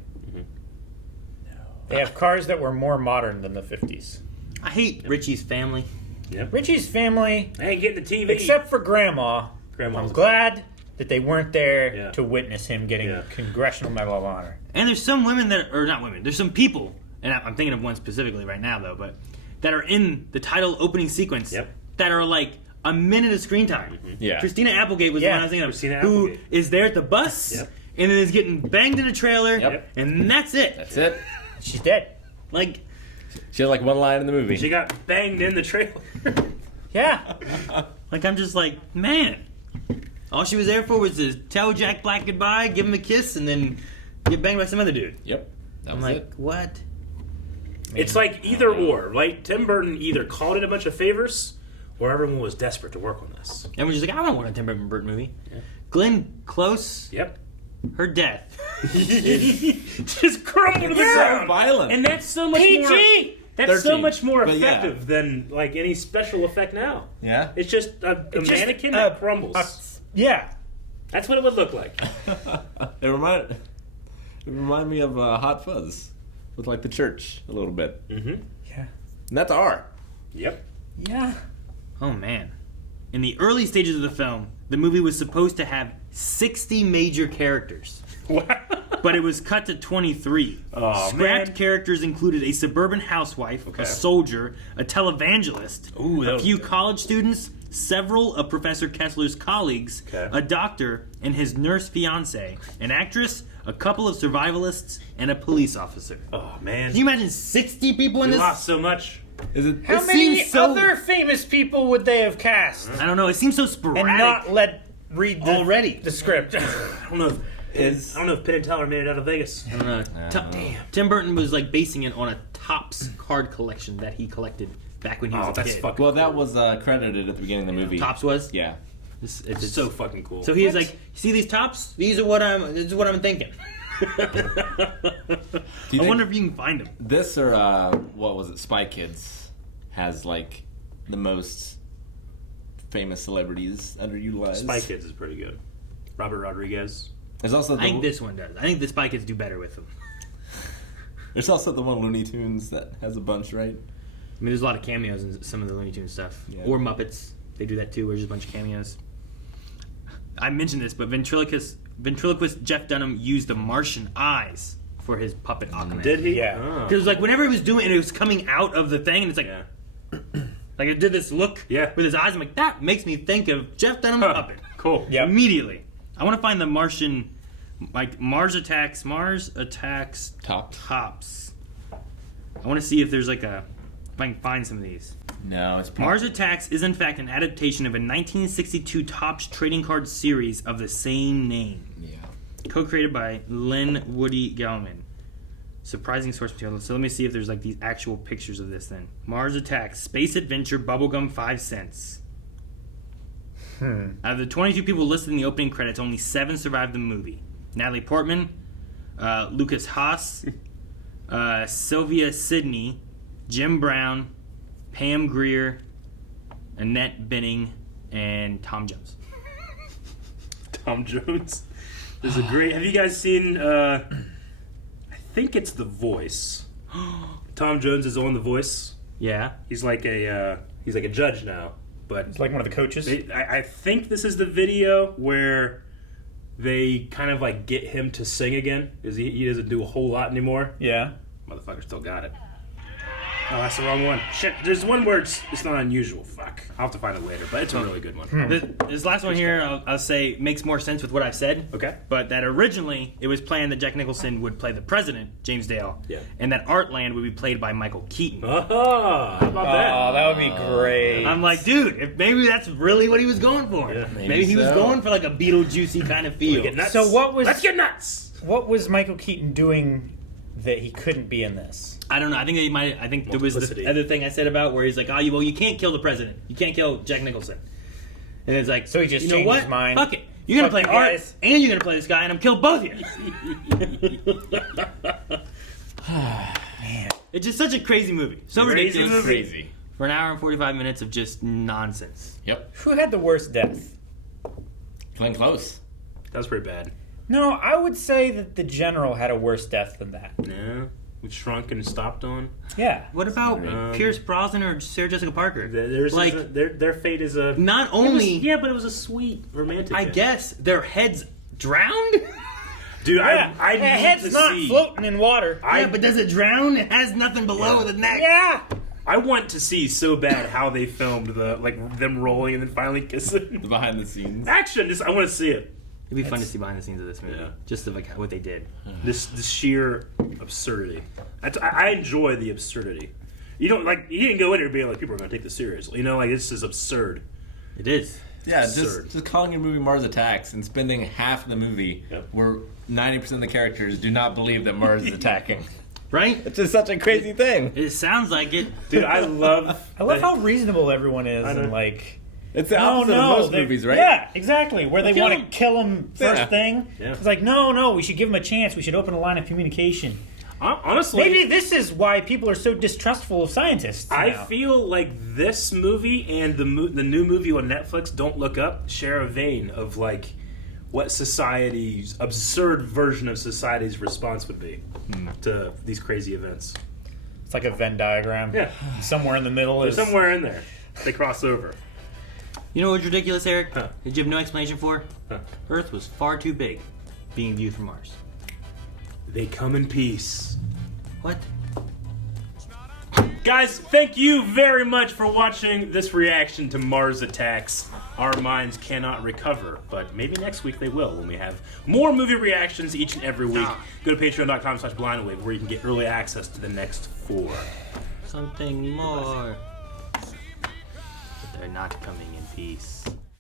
They have cars that were more modern than the 50s. I hate Richie's family. Yep. Richie's family, I ain't getting the TV. except for Grandma, Grandma's I'm glad that they weren't there Yeah. to witness him getting Congressional Medal of Honor. And there's some women that, or not women, there's some people, and I'm thinking of one specifically right now, though, but that are in the title opening sequence that are like a minute of screen time. Yeah. Christina Applegate was the one I was thinking of, Christina who Applegate. is there at the bus, and then is getting banged in a trailer, Yep. and that's it. That's it. She's dead. Like, She had like one line in the movie. She got banged in the trailer. Yeah. Like, I'm just like, man. All she was there for was to tell Jack Black goodbye, give him a kiss, and then get banged by some other dude. Yep. That I'm was like, it. what? It's like either or, right? Tim Burton either called in a bunch of favors, or everyone was desperate to work on this. Everyone's just like, I want to work on a Tim Burton movie. Yeah. Glenn Close. Yep. Her death. Just crumbled to the ground. So violent. And that's so much PG! more. That's 13, so much more but effective than like any special effect now. Yeah. It's just a mannequin that crumbles. Yeah. That's what it would look like. It reminded me of Hot Fuzz with like the church a little bit. Mm-hmm. Yeah. And that's R. Yep. Yeah. Oh, man. In the early stages of the film, the movie was supposed to have 60 major characters. But it was cut to 23. Oh, Scrapped man. characters included a suburban housewife, a soldier, a televangelist, a few college students, several of Professor Kessler's colleagues, a doctor, and his nurse fiancée, an actress, a couple of survivalists, and a police officer. Oh, man. Can you imagine 60 people in We this? lost so much. Is it? How many other famous people would they have cast? I don't know. It seems so sporadic. And not read the script. I don't know if Penn and Teller made it out of Vegas. I don't know. Damn. Tim Burton was like basing it on a Topps card collection that he collected back when he was a kid. Well, that was credited at the beginning of the movie. Topps was? Yeah. It's so fucking cool. So he was like, "See these tops? This is what I'm thinking." I wonder if you can find them. This or what was it? Spy Kids has like the most famous celebrities underutilized. Spy Kids is pretty good. Robert Rodriguez. There's also I think this one does. I think the Spy Kids do better with them. There's also the one Looney Tunes that has a bunch, right? I mean, there's a lot of cameos in some of the Looney Tunes stuff. Yeah. Or Muppets. They do that too, where there's a bunch of cameos. I mentioned this, but ventriloquist Jeff Dunham used the Martian eyes for his puppet Aquaman. Did he? Yeah. Because like whenever he was doing it, it was coming out of the thing, and it's like, like it did this look with his eyes. I'm like, that makes me think of Jeff Dunham puppet. Cool. Yeah. Immediately. I want to find the Martian, like Mars attacks tops. I want to see if there's like if I can find some of these. No, it's Mars Attacks is in fact an adaptation of a 1962 Topps trading card series of the same name. Yeah. Co-created by Lynn Woody Gallman. Surprising source material. So let me see if there's like these actual pictures of this then. Mars Attacks, Space Adventure, Bubblegum, 5 cents. Out of the 22 people listed in the opening credits, only 7 survived the movie. Natalie Portman, Lucas Haas, Sylvia Sidney, Jim Brown, Pam Grier, Annette Bening, and Tom Jones. Tom Jones is a great. Have you guys seen? I think it's The Voice. Tom Jones is on The Voice. Yeah, he's like a judge now, but it's like one of the coaches. I think this is the video where they kind of like get him to sing again, because he doesn't do a whole lot anymore. Yeah, motherfucker still got it. Oh, that's the wrong one. Shit, there's one where it's not unusual. Fuck. I'll have to find it later, but it's a really good one. This last one here, I'll say, makes more sense with what I've said. Okay. But that originally, it was planned that Jack Nicholson would play the president, James Dale. Yeah. And that Artland would be played by Michael Keaton. Oh, how about that? Oh, that would be great. I'm like, dude, if maybe that's really what he was going for. Yeah, maybe he was going for like a Beetlejuicy kind of feel. So what was... Let's get nuts! What was Michael Keaton doing that he couldn't be in this? I don't know. I think that he might. I think there was the other thing I said about where he's like, "Oh, you can't kill the president. You can't kill Jack Nicholson." And it's like, so he just changed his mind. Fuck it. You're gonna play Art, and you're gonna play this guy, and I'm kill both of you. Man, it's just such a crazy movie. So ridiculous. Crazy. For an hour and 45 minutes of just nonsense. Yep. Who had the worst death? Glenn Close. That was pretty bad. No, I would say that the general had a worse death than that. Yeah. We shrunk and stopped on. Yeah. What about Pierce Brosnan or Sarah Jessica Parker? Their fate is a... Not only... but it was a sweet romantic I end. guess their heads drowned? Dude, yeah. I need head's to not see. floating in water. Yeah, but does it drown? It has nothing below the neck. Yeah. I want to see so bad how they filmed them rolling and then finally kissing. The behind the scenes. Action! I want to see it. It'd be fun to see behind the scenes of this movie, just of like what they did. This sheer absurdity. I enjoy the absurdity. You don't like. You didn't go in here being like people are going to take this seriously. You know, like this is absurd. It is. Yeah, just calling your movie Mars Attacks and spending half of the movie where 90% of the characters do not believe that Mars is attacking. Right? It's just such a crazy thing. It sounds like it. Dude, I love how reasonable everyone is and like... It's the opposite of most movies, right? Yeah, exactly. Where they want to kill him first thing. Yeah. It's like, no, we should give him a chance. We should open a line of communication. Honestly, maybe this is why people are so distrustful of scientists. I feel like this movie and the new movie on Netflix, Don't Look Up, share a vein of like what society's absurd version of society's response would be to these crazy events. It's like a Venn diagram. Yeah, somewhere in the middle is somewhere in there. They cross over. You know what's ridiculous, Eric? Did you have no explanation for? Earth was far too big, being viewed from Mars. They come in peace. What? Guys, thank you very much for watching this reaction to Mars Attacks. Our minds cannot recover, but maybe next week they will when we have more movie reactions each and every week. Go to patreon.com/blindwave where you can get early access to the next 4. Something more. But they're not coming in peace.